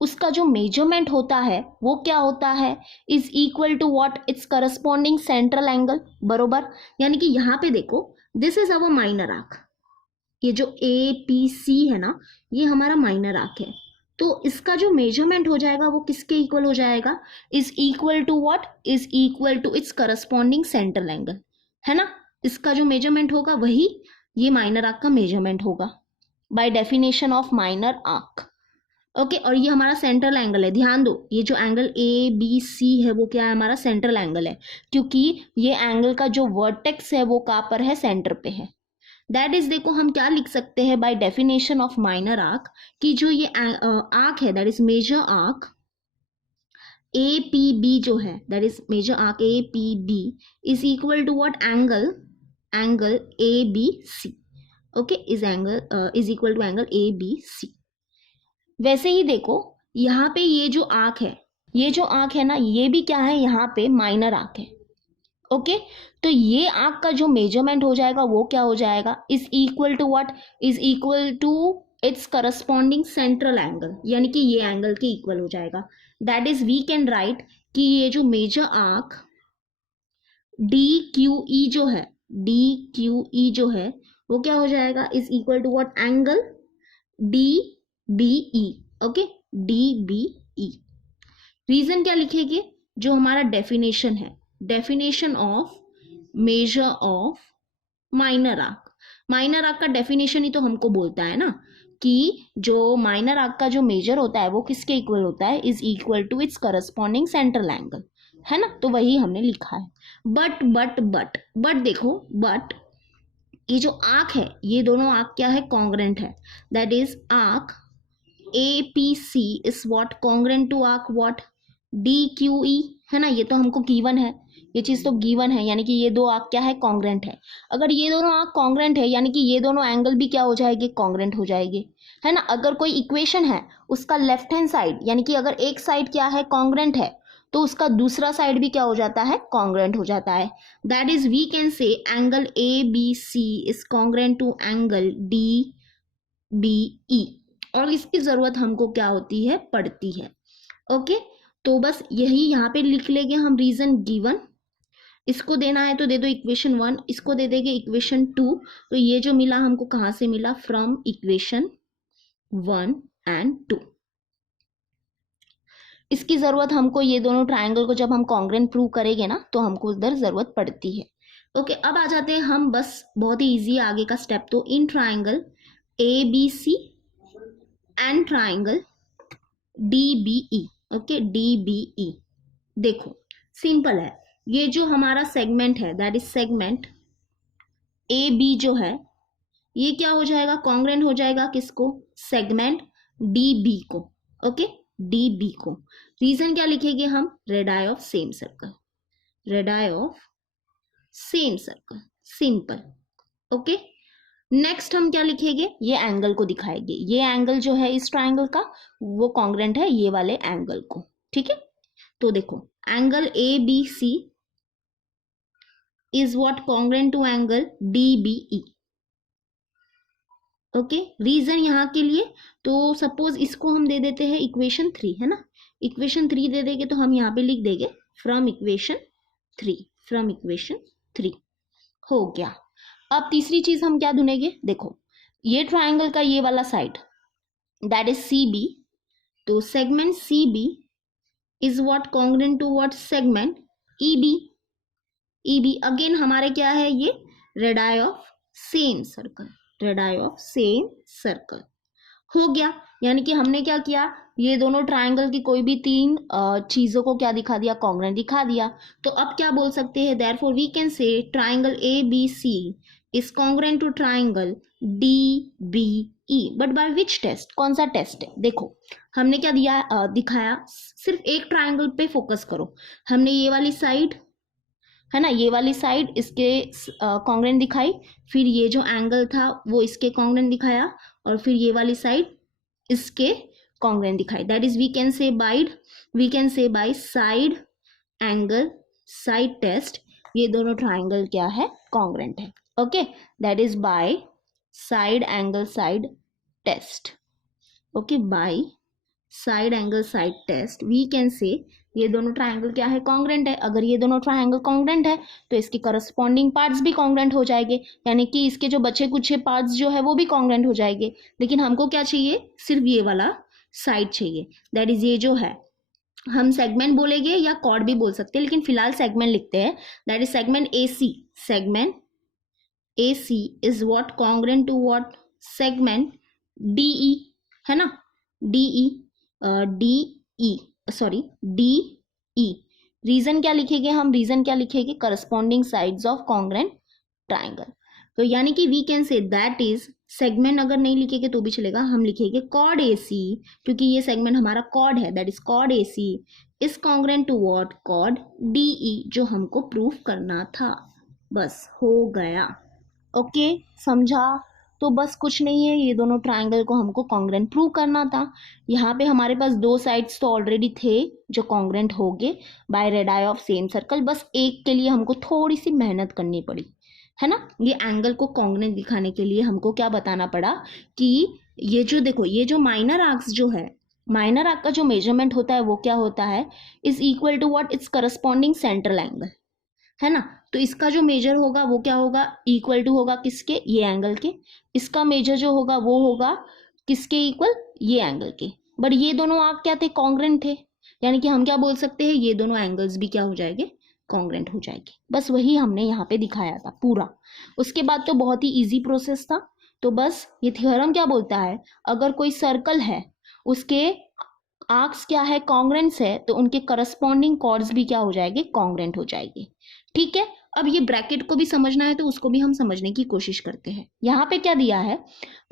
उसका जो मेजरमेंट होता है वो क्या होता है, is equal to what, its corresponding central angle. बरोबर, यानी कि यहाँ पे देखो this is our minor arc, ये जो APC है ना ये हमारा माइनर आर्क है। तो इसका जो मेजरमेंट हो जाएगा वो किसके इक्वल हो जाएगा, is equal to what, is equal to its corresponding central angle, है ना। इसका जो मेजरमेंट होगा वही ये माइनर आर्क का मेजरमेंट होगा by definition of minor arc. Okay, और ये हमारा सेंट्रल एंगल है। ध्यान दो, ये जो एंगल ABC है वो क्या है, हमारा सेंट्रल एंगल है, क्योंकि ये एंगल का जो वर्टेक्स है वो कहाँ पर है, सेंटर पे है। दैट इज, देखो हम क्या लिख सकते हैं by definition of minor arc, कि जो ये आर्क है that is major arc A P B जो है that is major arc A P B is equal to what angle A B C. Okay, is equal to angle A B C. वैसे ही देखो यहाँ पे ये जो आर्क है ना, ये भी क्या है, यहाँ पे माइनर आर्क है। ओके, तो ये आर्क का जो मेजरमेंट हो जाएगा वो क्या हो जाएगा, is equal to what, is equal to its corresponding central angle, यानी कि ये एंगल के इक्वल हो जाएगा। That is we can write कि ये जो measure arc D Q E जो है वो क्या हो जाएगा, is equal to what, angle D B E. Okay, D B E. Reason क्या लिखेंगे, जो हमारा डेफिनेशन है, definition of measure of minor arc का डेफिनेशन ही तो हमको बोलता है ना कि जो माइनर आर्क का जो मेजर होता है वो किसके इक्वल होता है, is equal to its corresponding central angle, है ना। तो वही हमने लिखा है। बट देखो, बट ये जो आर्क है, ये दोनों आर्क क्या है, कॉन्ग्रेंट है। That is arc A P C is what, congruent to arc what, D Q E, है ना। ये तो हमको गिवन है, ये चीज तो गिवन है, यानी कि ये दो आर्क क्या है, कॉन्ग्रेंट है। अगर ये दोनों आर्क कॉन्ग्रेंट है यानी कि ये दोनों एंगल भी क्या हो जाएंगे, कॉन्ग्रेंट हो जाएंगे, है ना। अगर कोई इक्वेशन है उसका लेफ्ट हैंड साइड, यानी कि अगर एक साइड क्या है, कॉन्ग्रेंट है, तो उसका दूसरा साइड भी क्या हो जाता है, कॉन्ग्रेंट हो जाता है। That is we can say angle A B C is congruent to angle D B E. और इसकी जरूरत हमको क्या होती है, पड़ती है। ओके, तो बस यही यहाँ पे लिख लेंगे हम, रीजन गिवन। इसको देना है तो दे दो इक्वेशन 1, इसको दे देंगे इक्वेशन 2। तो ये जो मिला हमको कहाँ से मिला, फ्रॉम इक्वेशन 1 एंड 2। इसकी जरूरत हमको, ये दोनों ट्राइंगल को जब हम कॉन्ग्रेंट प्रूव करेंगे ना, तो हमको उधर जरूरत पड़ती है। ओके, अब आ जाते हैं हम, बस बहुत ही इजी आगे का स्टेप। तो in triangle A B C and triangle D B E. Okay, D B E, देखो सिंपल है। ये जो हमारा सेगमेंट है, that is segment A B जो है, ये क्या हो जाएगा, कॉन्ग्रेंट हो जाएगा किसको, सेगमेंट डी बी को। ओके, डी बी को। रीजन क्या लिखेंगे हम, radii of same circle, radii of same circle, simple. Okay, next हम क्या लिखेंगे, ये एंगल को दिखाएंगे। ये एंगल जो है इस ट्राइंगल का, वो कॉन्ग्रेंट है ये वाले एंगल को। ठीक है, तो देखो angle A B C is what, congruent to angle D B E. Okay, reason यहाँ के लिए, तो सपोज इसको हम दे देते हैं इक्वेशन 3, है ना। इक्वेशन 3 दे देंगे तो हम यहाँ पे लिख देंगे फ्रॉम इक्वेशन 3, फ्रॉम इक्वेशन 3 हो गया। अब तीसरी चीज हम क्या ढूंढेंगे, देखो ये ट्राइंगल का ये वाला side, that is C B. तो segment C B is what, congruent to what, segment E B. E B again हमारे क्या है, ये radii of same circle, radii of same circle हो गया। यानी कि हमने क्या किया, ये दोनों ट्राइंगल की कोई भी तीन चीजों को क्या दिखा दिया, कॉन्ग्रेंट दिखा दिया। तो अब क्या बोल सकते हैं, therefore we can say triangle A B C is congruent to triangle D B E. But by which test, कौन सा टेस्ट है, देखो हमने क्या दिया, दिखाया, सिर्फ एक ट्राइंगल पे फोकस करो। हमने ये वाली साइड, है ना, ये वाली साइड इसके कॉन्ग्रेंट दिखाई, फिर ये जो एंगल था वो इसके कॉन्ग्रेंट दिखाया, और फिर ये वाली साइड इसके कॉन्ग्रेंट दिखाई। That is we can say by side angle side test, ये दोनों ट्राइंगल क्या है, कॉन्ग्रेंट है। Okay, that is by side angle side test. Okay, by side angle side test we can say ये दोनों triangle क्या है, कॉन्ग्रेंट है। अगर ये दोनों ट्राइंगल कॉन्ग्रेंट है तो इसके करस्पॉन्डिंग पार्ट्स भी कॉन्ग्रेंट हो जाएंगे, यानी कि इसके जो बचे कुछ पार्ट्स जो है वो भी कॉन्ग्रेंट हो जाएंगे। लेकिन हमको क्या चाहिए, सिर्फ ये वाला साइड चाहिए। दैट इज ये जो है, हम सेगमेंट बोलेंगे या कॉर्ड भी बोल सकते हैं, लेकिन फिलहाल सेगमेंट लिखते हैं। That is segment A C, segment A C is what, congruent to what, segment D E, है ना, D E, sorry D E. Reason क्या लिखेंगे हम, रीजन क्या लिखेंगे, corresponding sides of congruent triangle. तो यानी कि we can say that is, segment अगर नहीं लिखेंगे तो भी चलेगा, हम लिखेंगे कॉड AC, क्योंकि ये सेगमेंट हमारा कॉड है, दैट इज कॉड AC is congruent to what, कॉड DE, जो हमको प्रूफ करना था। बस हो गया। ओके, समझा? तो बस कुछ नहीं है, ये दोनों ट्राइंगल को हमको कॉन्ग्रेंट प्रूव करना था। यहाँ पे हमारे पास दो साइड्स तो ऑलरेडी थे जो कॉन्ग्रेंट हो गए by radii of same circle, बस एक के लिए हमको थोड़ी सी मेहनत करनी पड़ी, है ना। ये एंगल को कॉन्ग्रेंट दिखाने के लिए हमको क्या बताना पड़ा कि ये जो देखो, ये जो माइनर आर्क्स जो है, माइनर आर्क का जो मेजरमेंट होता है वो क्या होता है, is equal to what, its corresponding central angle, है ना। तो इसका जो मेजर होगा वो क्या होगा, इक्वल टू होगा किसके, ये एंगल के। इसका मेजर जो होगा वो होगा किसके इक्वल, ये एंगल के। बट ये दोनों आर्क क्या थे, कॉन्ग्रेंट थे, यानी कि हम क्या बोल सकते हैं, ये दोनों एंगल्स भी क्या हो जाएंगे, कॉन्ग्रेंट हो जाएंगे। बस वही हमने यहाँ पे दिखाया था पूरा। उसके बाद तो बहुत ही इजी प्रोसेस था। तो बस ये थ्योरम क्या बोलता है, अगर कोई सर्कल है उसके आर्क्स क्या है, कॉन्ग्रेंट्स है, तो उनके करस्पॉन्डिंग कॉर्ड्स भी क्या हो जाएंगे, कॉन्ग्रेंट हो जाएंगे। ठीक है, अब ये ब्रैकेट को भी समझना है तो उसको भी हम समझने की कोशिश करते हैं। यहाँ पे क्या दिया है,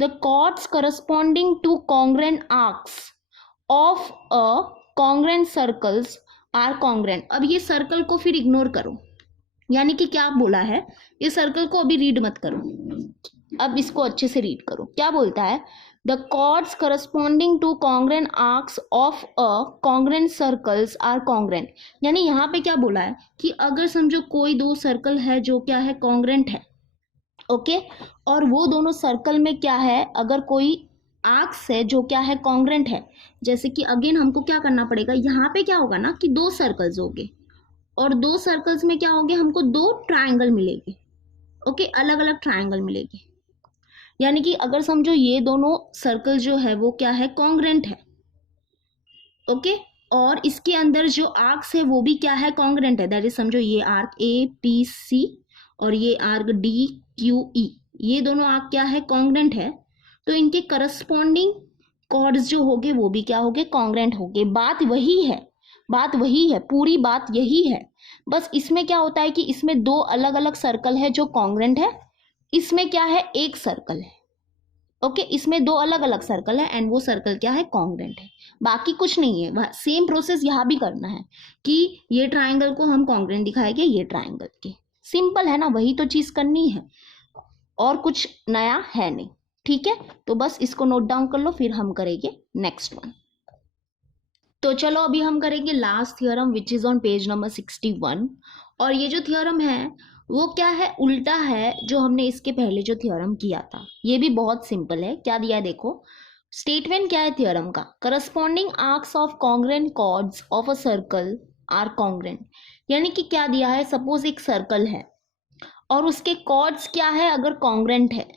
the chords corresponding to congruent arcs of a congruent circles are congruent. अब ये सर्कल को फिर इग्नोर करो, यानी कि क्या बोला है, ये सर्कल को अभी रीड मत करो, अब इसको अच्छे से रीड करो। क्या बोलता है, the chords corresponding to congruent arcs of a congruent circles are congruent. यानी यहाँ पे क्या बोला है कि अगर समझो कोई दो सर्कल है जो क्या है, कॉन्ग्रेंट है, ओके, और वो दोनों सर्कल में क्या है, अगर कोई आर्क्स है जो क्या है, कॉन्ग्रेंट है, जैसे कि अगेन हमको क्या करना पड़ेगा, यहाँ पे क्या होगा ना कि दो सर्कल्स होंगे, और दो सर्कल्स में क्या होंगे, हमको दो ट्राइंगल मिलेंगे, ओके, अलग अलग ट्राइंगल मिलेंगे। यानी कि अगर समझो ये दोनों सर्कल जो है वो क्या है, कॉन्ग्रेंट है, ओके, और इसके अंदर जो आर्क्स है वो भी क्या है, कॉन्ग्रेंट है, दैट इज समझो ये आर्क APC और ये आर्क DQE, ये दोनों आर्क क्या है, कॉन्ग्रेंट है, तो इनके करस्पॉन्डिंग कॉर्ड्स जो होंगे वो भी क्या होंगे, कॉन्ग्रेंट होंगे। बात वही है, बात वही है, पूरी बात यही है। बस इसमें क्या होता है कि इसमें दो अलग अलग सर्कल है जो कॉन्ग्रेंट है, इसमें क्या है, एक सर्कल है, ओके, इसमें दो अलग अलग सर्कल है एंड वो सर्कल क्या है, कॉन्ग्रेंट है। बाकी कुछ नहीं है, सेम प्रोसेस यहाँ भी करना है कि ये ट्राइंगल को हम कॉन्ग्रेंट दिखाएंगे ये ट्राइंगल के। सिंपल है ना, वही तो चीज करनी है और कुछ नया है नहीं। ठीक है, तो बस इसको नोट डाउन कर लो, फिर हम करेंगे नेक्स्ट वन। तो चलो अभी हम करेंगे last theorem which is on page number 61। और ये जो थ्योरम है वो क्या है, उल्टा है जो हमने इसके पहले जो थ्योरम किया था। ये भी बहुत सिंपल है। क्या दिया है देखो, स्टेटमेंट क्या है थ्योरम का, corresponding arcs of congruent chords of a circle are congruent. यानी कि क्या दिया है, सपोज एक सर्कल है और उसके कॉर्ड्स क्या है, अगर कॉन्ग्रेंट है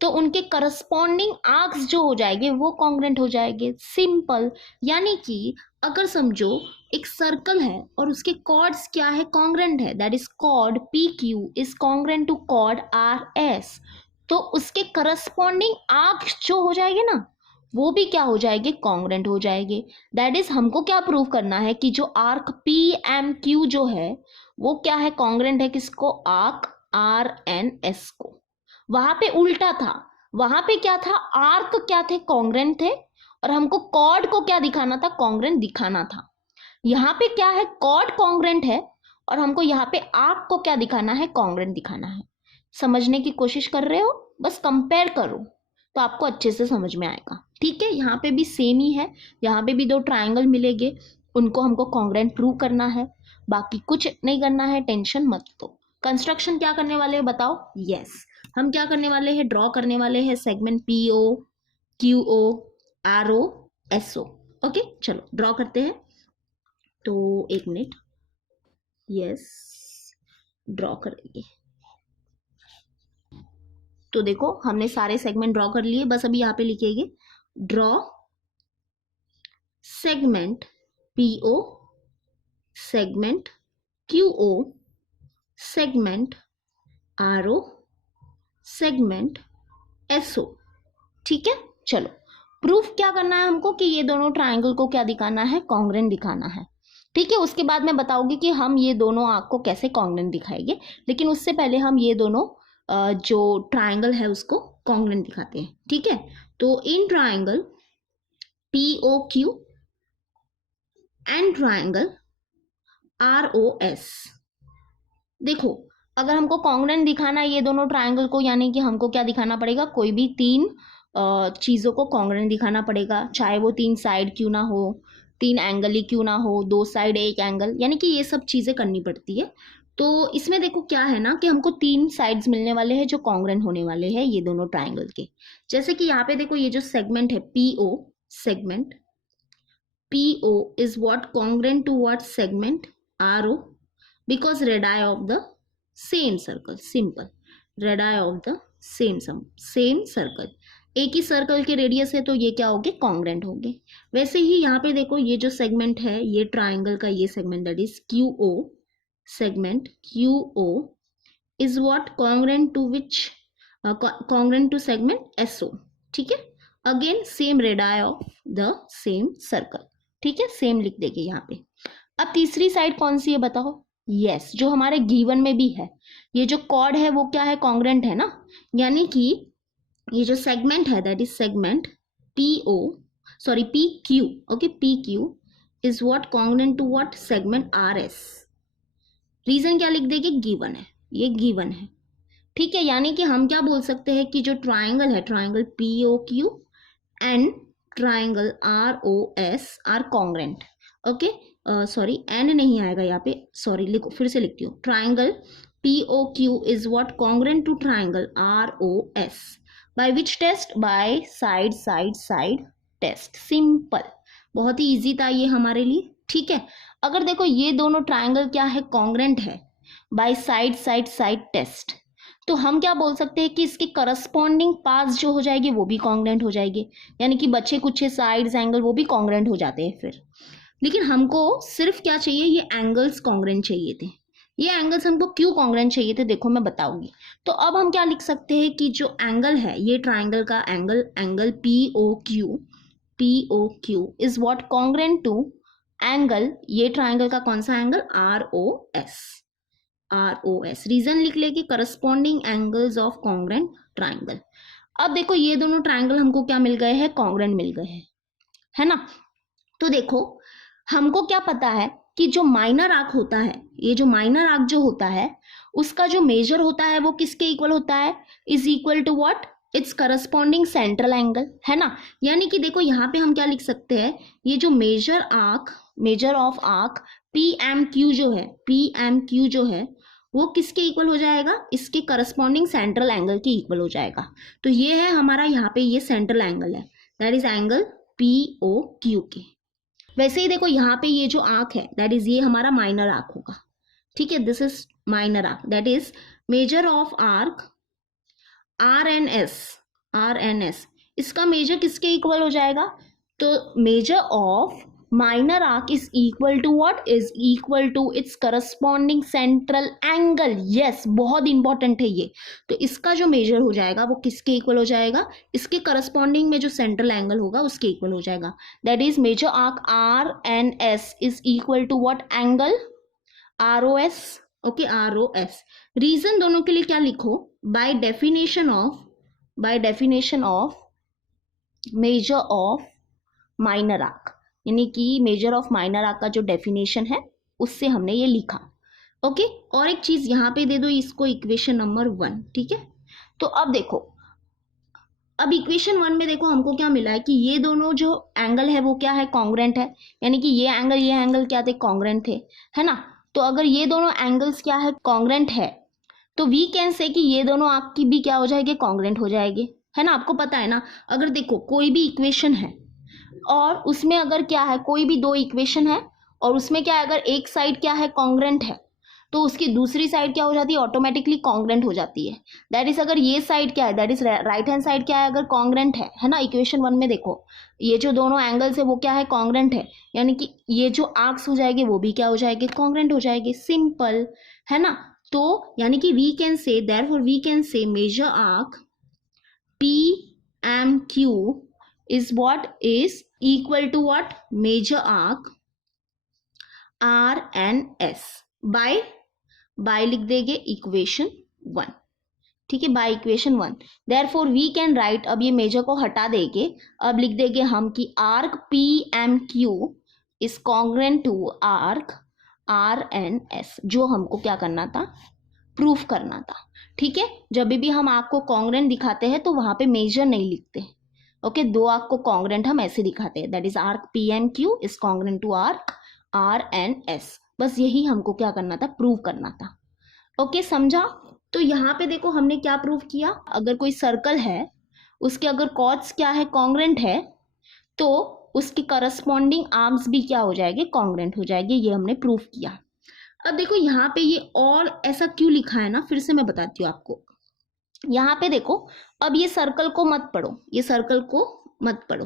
तो उनके करस्पॉन्डिंग आर्क्स जो हो जाएंगे वो कॉन्ग्रेंट हो जाएंगे। सिंपल। यानी कि अगर समझो एक सर्कल है और उसके कॉर्ड्स क्या है, कॉन्ग्रेंट है, that is chord PQ is congruent to chord RS, तो उसके करस्पॉन्डिंग आर्क्स जो हो जाएंगे ना वो भी क्या हो जाएंगे, कॉन्ग्रेंट हो जाएंगे। दैट इज हमको क्या प्रूव करना है कि जो आर्क PMQ जो है वो क्या है, कॉन्ग्रेंट है किसको, आर्क RNS को। वहां पे उल्टा था, वहां पे क्या था, आर्क क्या थे, कॉन्ग्रेंट थे, और हमको कॉर्ड को क्या दिखाना था, कॉन्ग्रेंट दिखाना था। यहाँ पे क्या है, कॉर्ड कॉन्ग्रेंट है और हमको यहाँ पे आर्क को क्या दिखाना है, कॉन्ग्रेंट दिखाना है। समझने की कोशिश कर रहे हो, बस कंपेयर करो तो आपको अच्छे से समझ में आएगा। ठीक है, यहाँ पे भी सेम ही है, यहाँ पे भी दो ट्राइंगल मिलेंगे, उनको हमको कॉन्ग्रेंट प्रूव करना है, बाकी कुछ नहीं करना है, टेंशन मत लो। कंस्ट्रक्शन क्या करने वाले हो बताओ, यस हम क्या करने वाले हैं, ड्रॉ करने वाले हैं segment PO QO RO SO। Okay, चलो ड्रॉ करते हैं। तो एक मिनट, यस ड्रॉ करेंगे। तो देखो हमने सारे सेगमेंट ड्रॉ कर लिए, बस अभी यहाँ पे लिखेंगे draw segment PO, segment QO, segment RO, segment SO। ठीक है, चलो प्रूफ क्या करना है हमको कि ये दोनों ट्राइंगल को क्या दिखाना है, कॉन्ग्रेंट दिखाना है। ठीक है, उसके बाद मैं बताऊंगी कि हम ये दोनों आर्क को कैसे कॉन्ग्रेंट दिखाएंगे, लेकिन उससे पहले हम ये दोनों जो ट्राइंगल है उसको कॉन्ग्रेंट दिखाते हैं, ठीक है। तो in triangle POQ and triangle ROS, देखो अगर हमको कॉन्ग्रेंट दिखाना है ये दोनों ट्राइंगल को, यानी कि हमको क्या दिखाना पड़ेगा, कोई भी तीन चीज़ों को कॉन्ग्रेंट दिखाना पड़ेगा, चाहे वो तीन साइड क्यों ना हो, तीन एंगल ही क्यों ना हो, दो साइड एक एंगल, यानी कि ये सब चीज़ें करनी पड़ती है। तो इसमें देखो क्या है ना कि हमको तीन साइड्स मिलने वाले हैं जो कॉन्ग्रेंट होने वाले हैं ये दोनों ट्राइंगल के। जैसे कि यहाँ पे देखो ये जो सेगमेंट है PO segment, PO is what congruent to what segment RO, because radii of the same circle, simple, radii of the same circle, एक ही सर्कल के रेडियस है तो ये क्या होंगे, कॉन्ग्रेंट होंगे। वैसे ही यहाँ पे देखो ये जो सेगमेंट है ये ट्राइंगल का ये segment that is QO segment, QO is what congruent to which, congruent to segment SO, ठीक है। Again same radii of the same circle, ठीक है, सेम लिख देंगे यहाँ पे। अब तीसरी साइड कौन सी है बताओ, यस जो हमारे गिवन में भी है, ये जो कॉर्ड है वो क्या है, कॉन्ग्रेंट है ना, यानी कि ये जो सेगमेंट है that is segment PQ, okay, PQ is what congruent to what segment RS। Reason क्या लिख देंगे, गिवन है, ये गिवन है, ठीक है। यानी कि हम क्या बोल सकते हैं कि जो ट्राइंगल है, triangle POQ and triangle ROS are congruent, okay. Sorry and नहीं आएगा यहाँ पे, सॉरी लिखो, फिर से लिखती हूँ, triangle POQ is what congruent to triangle ROS by which test, by side side side test, simple, बहुत ही इजी था ये हमारे लिए, ठीक है। अगर देखो ये दोनों ट्राइंगल क्या है, कॉन्ग्रेंट है by side side side test, तो हम क्या बोल सकते हैं कि इसके करस्पॉन्डिंग पार्ट्स जो हो जाएगी वो भी कॉन्ग्रेंट हो जाएगी, यानी कि बच्चे कुछ साइड्स एंगल वो भी कॉन्ग्रेंट हो जाते हैं फिर। लेकिन हमको सिर्फ क्या चाहिए, ये एंगल्स कॉन्ग्रेंट चाहिए थे, ये एंगल्स हमको क्यों कॉन्ग्रेंट चाहिए थे देखो मैं बताऊंगी। तो अब हम क्या लिख सकते हैं कि जो एंगल है ये ट्राइंगल का angle POQ is what congruent to angle, ये ट्राइंगल का कौन सा एंगल, ROS। रीजन लिख लेगी, corresponding angles of congruent triangle. अब देखो ये दोनों ट्राइंगल हमको क्या मिल गए हैं, कॉन्ग्रेंट मिल गए हैं, है ना। तो देखो हमको क्या पता है कि जो माइनर आर्क होता है, ये जो माइनर आर्क जो होता है उसका जो मेजर होता है वो किसके इक्वल होता है, is equal to what, its corresponding central angle, है ना। यानी कि देखो यहाँ पे हम क्या लिख सकते हैं, ये जो मेजर ऑफ आर्क PMQ जो है वो किसके इक्वल हो जाएगा, इसके करस्पॉन्डिंग सेंट्रल एंगल के इक्वल हो जाएगा। तो ये है हमारा यहाँ पे ये सेंट्रल एंगल है, दैट इज एंगल POQ के। वैसे ही देखो यहाँ पे ये जो आर्क है दैट इज ये हमारा माइनर आर्क होगा, ठीक है, this is minor arc, that is measure of arc RNS, इसका मेजर किसके इक्वल हो जाएगा, तो measure of minor arc is equal to what, is equal to its corresponding central angle, yes बहुत इंपॉर्टेंट है ये। तो इसका जो मेजर हो जाएगा वो किसके इक्वल हो जाएगा, इसके करस्पॉन्डिंग में जो सेंट्रल एंगल होगा उसके इक्वल हो जाएगा, that is major arc RNS is equal to what angle ROS, okay, ROS। Reason दोनों के लिए क्या लिखो, by definition of measure of minor arc, यानी कि मेजर ऑफ माइनर आर्क का जो डेफिनेशन है उससे हमने ये लिखा, ओके। और एक चीज यहाँ पे दे दो इसको, इक्वेशन नंबर 1, ठीक है। तो अब देखो, अब इक्वेशन 1 में देखो हमको क्या मिला है कि ये दोनों जो एंगल है वो क्या है, कॉन्ग्रेंट है, यानी कि ये एंगल क्या थे, कॉन्ग्रेंट थे, है ना। तो अगर ये दोनों एंगल्स क्या है, कॉन्ग्रेंट है, तो वी कैन से कि ये दोनों आर्क की भी क्या हो जाएगी, कॉन्ग्रेंट हो जाएगी, है ना। आपको पता है ना, अगर देखो कोई भी इक्वेशन है और उसमें अगर क्या है, कोई भी दो इक्वेशन है और उसमें क्या है, अगर एक साइड क्या है, कॉन्ग्रेंट है, तो उसकी दूसरी साइड क्या हो जाती है, ऑटोमेटिकली कॉन्ग्रेंट हो जाती है। दैट इज अगर ये साइड क्या है, that is right hand side क्या है, अगर कॉन्ग्रेंट है ना। इक्वेशन 1 में देखो ये जो दोनों एंगल्स है वो क्या है, कॉन्ग्रेंट है, यानी कि ये जो आर्क्स हो जाएंगे वो भी क्या हो जाएंगे, कॉन्ग्रेंट हो जाएंगे, सिंपल, है ना। तो यानी कि we can say, therefore we can say measure arc PMQ is what is equal to what, major arc RNS by लिख देंगे इक्वेशन 1, ठीक है, by equation 1। Therefore we can write, अब ये मेजर को हटा देके अब लिख देंगे हम कि arc P M Q is congruent to arc R N S, जो हमको क्या करना था, प्रूफ करना था। ठीक है, जब भी हम आर्क को कॉन्ग्रुएंट दिखाते हैं तो वहां पे मेजर नहीं लिखते। ओके, दो आर्क को कॉन्ग्रुएंट हम ऐसे दिखाते हैं, that is arc P M Q is congruent to arc R N S. बस यही हमको क्या करना था, प्रूव करना था। ओके, समझा? तो यहाँ पे देखो हमने क्या प्रूव किया, अगर कोई सर्कल है उसके अगर कॉर्ड्स क्या है, कॉन्ग्रुएंट है, तो उसके करस्पॉन्डिंग आर्म्स भी क्या हो जाएंगे, कॉन्ग्रुएंट हो जाएंगे। ये हमने प्रूव किया। अब देखो यहाँ पे ये और ऐसा क्यों लिखा है ना, फिर से मैं बताती हूँ आपको। यहाँ पे देखो, अब ये सर्कल को मत पढ़ो, ये सर्कल को मत पढ़ो।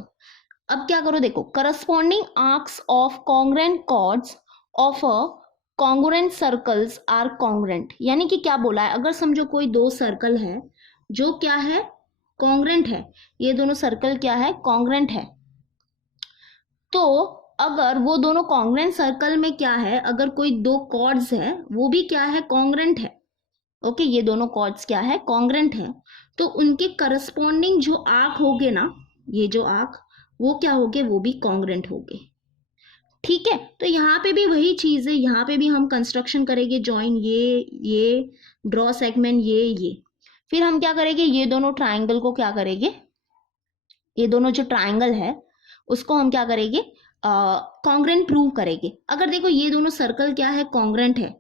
अब क्या करो, देखो corresponding arcs of congruent chords of a congruent circles are congruent. यानी कि क्या बोला है, अगर समझो कोई दो सर्कल है जो क्या है, कॉन्ग्रुएंट है, ये दोनों सर्कल क्या है, कॉन्ग्रुएंट है, तो अगर वो दोनों कॉन्ग्रुएंट सर्कल में क्या है, अगर कोई दो कॉर्ड्स है वो भी क्या है, कॉन्ग्रुएंट है। ओके, ये दोनों कॉर्ड्स क्या है, कॉन्ग्रुएंट है, तो उनके करस्पॉन्डिंग जो आर्क होगे ना, ये जो आर्क, वो क्या होगे, वो भी कॉन्ग्रुएंट होगे। ठीक है, तो यहाँ पे भी वही चीज है, यहाँ पे भी हम कंस्ट्रक्शन करेंगे, जॉइन ये ड्रॉ सेगमेंट ये फिर हम क्या करेंगे, ये दोनों ट्राइंगल को क्या करेंगे, ये दोनों जो ट्राइंगल है उसको हम क्या करेंगे, कॉन्ग्रुएंट प्रूव करेंगे। अगर देखो ये दोनों सर्कल क्या है, कॉन्ग्रुएंट है।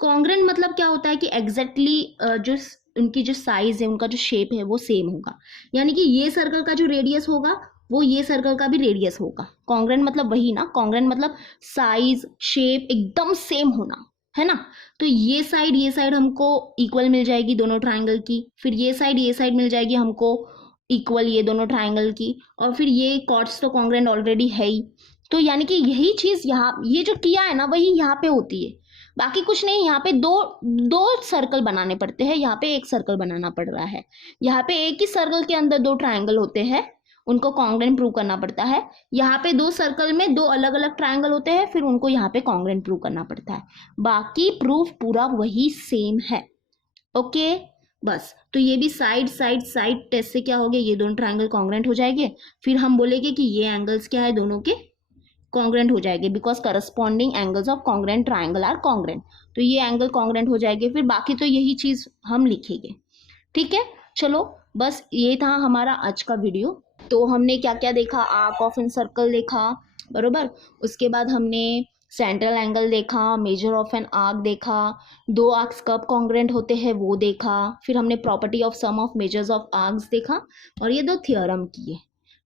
कॉन्ग्रुएंट मतलब क्या होता है कि एग्जैक्टली जो उनकी जो साइज है, उनका जो शेप है वो सेम होगा। यानी कि ये सर्कल का जो रेडियस होगा वो ये सर्कल का भी रेडियस होगा। कॉन्ग्रुएंट मतलब वही ना, कॉन्ग्रुएंट मतलब साइज शेप एकदम सेम होना, है ना। तो ये साइड हमको इक्वल मिल जाएगी दोनों ट्राइंगल की, फिर ये साइड मिल जाएगी हमको इक्वल ये दोनों ट्राइंगल की, और फिर ये कॉर्ड्स तो कॉन्ग्रुएंट ऑलरेडी है ही। तो यानी कि यही चीज यहाँ ये जो किया है ना, वही यहाँ पे होती है, बाकी कुछ नहीं। यहाँ पे दो सर्कल बनाने पड़ते हैं, यहाँ पे एक सर्कल बनाना पड़ रहा है। यहाँ पे एक ही सर्कल के अंदर दो ट्राइंगल होते हैं, उनको कॉन्ग्रुएंट प्रूव करना पड़ता है। यहाँ पे दो सर्कल में दो अलग अलग ट्राइंगल होते हैं, फिर उनको यहाँ पे कॉन्ग्रुएंट प्रूव करना पड़ता है। बाकी प्रूफ पूरा वही सेम है। ओके, बस। तो ये भी साइड टेस्ट से क्या हो गया, ये दोनों ट्राइंगल कॉन्ग्रुएंट हो जाएंगे। फिर हम बोलेंगे कि ये एंगल्स क्या है, दोनों के कॉन्ग्रुएंट हो जाएंगे, because corresponding angles of congruent triangle are congruent. तो ये एंगल कॉन्ग्रुएंट हो जाएंगे, फिर बाकी तो यही चीज हम लिखेंगे। ठीक है, चलो बस ये था हमारा आज का वीडियो। तो हमने क्या क्या देखा, आर्क ऑफ एन सर्कल देखा, बरोबर। उसके बाद हमने सेंट्रल एंगल देखा, मेजर ऑफ एन आर्क देखा, दो आर्क्स कब कॉन्ग्रुएंट होते हैं वो देखा, फिर हमने property of sum of measures of arcs देखा, और ये दो थ्योरम किए।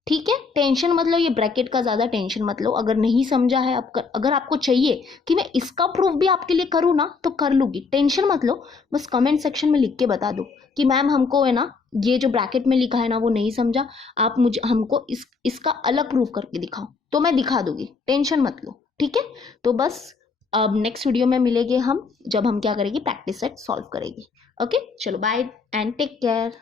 ठीक है, टेंशन मत लो, ये ब्रैकेट का ज़्यादा टेंशन मत लो। अगर नहीं समझा है, अगर आपको चाहिए कि मैं इसका प्रूफ भी आपके लिए करूँ ना, तो कर लूँगी, टेंशन मत लो। बस कमेंट सेक्शन में लिख के बता दो कि मैम हमको है ना, ये जो ब्रैकेट में लिखा है ना वो नहीं समझा, आप मुझे हमको इसका अलग प्रूफ करके दिखाओ, तो मैं दिखा दूंगी, टेंशन मत लो। ठीक है, तो बस अब नेक्स्ट वीडियो में मिलेंगे हम, जब हम क्या करेंगे, प्रैक्टिस सेट सॉल्व करेंगे। ओके, चलो बाय एंड टेक केयर।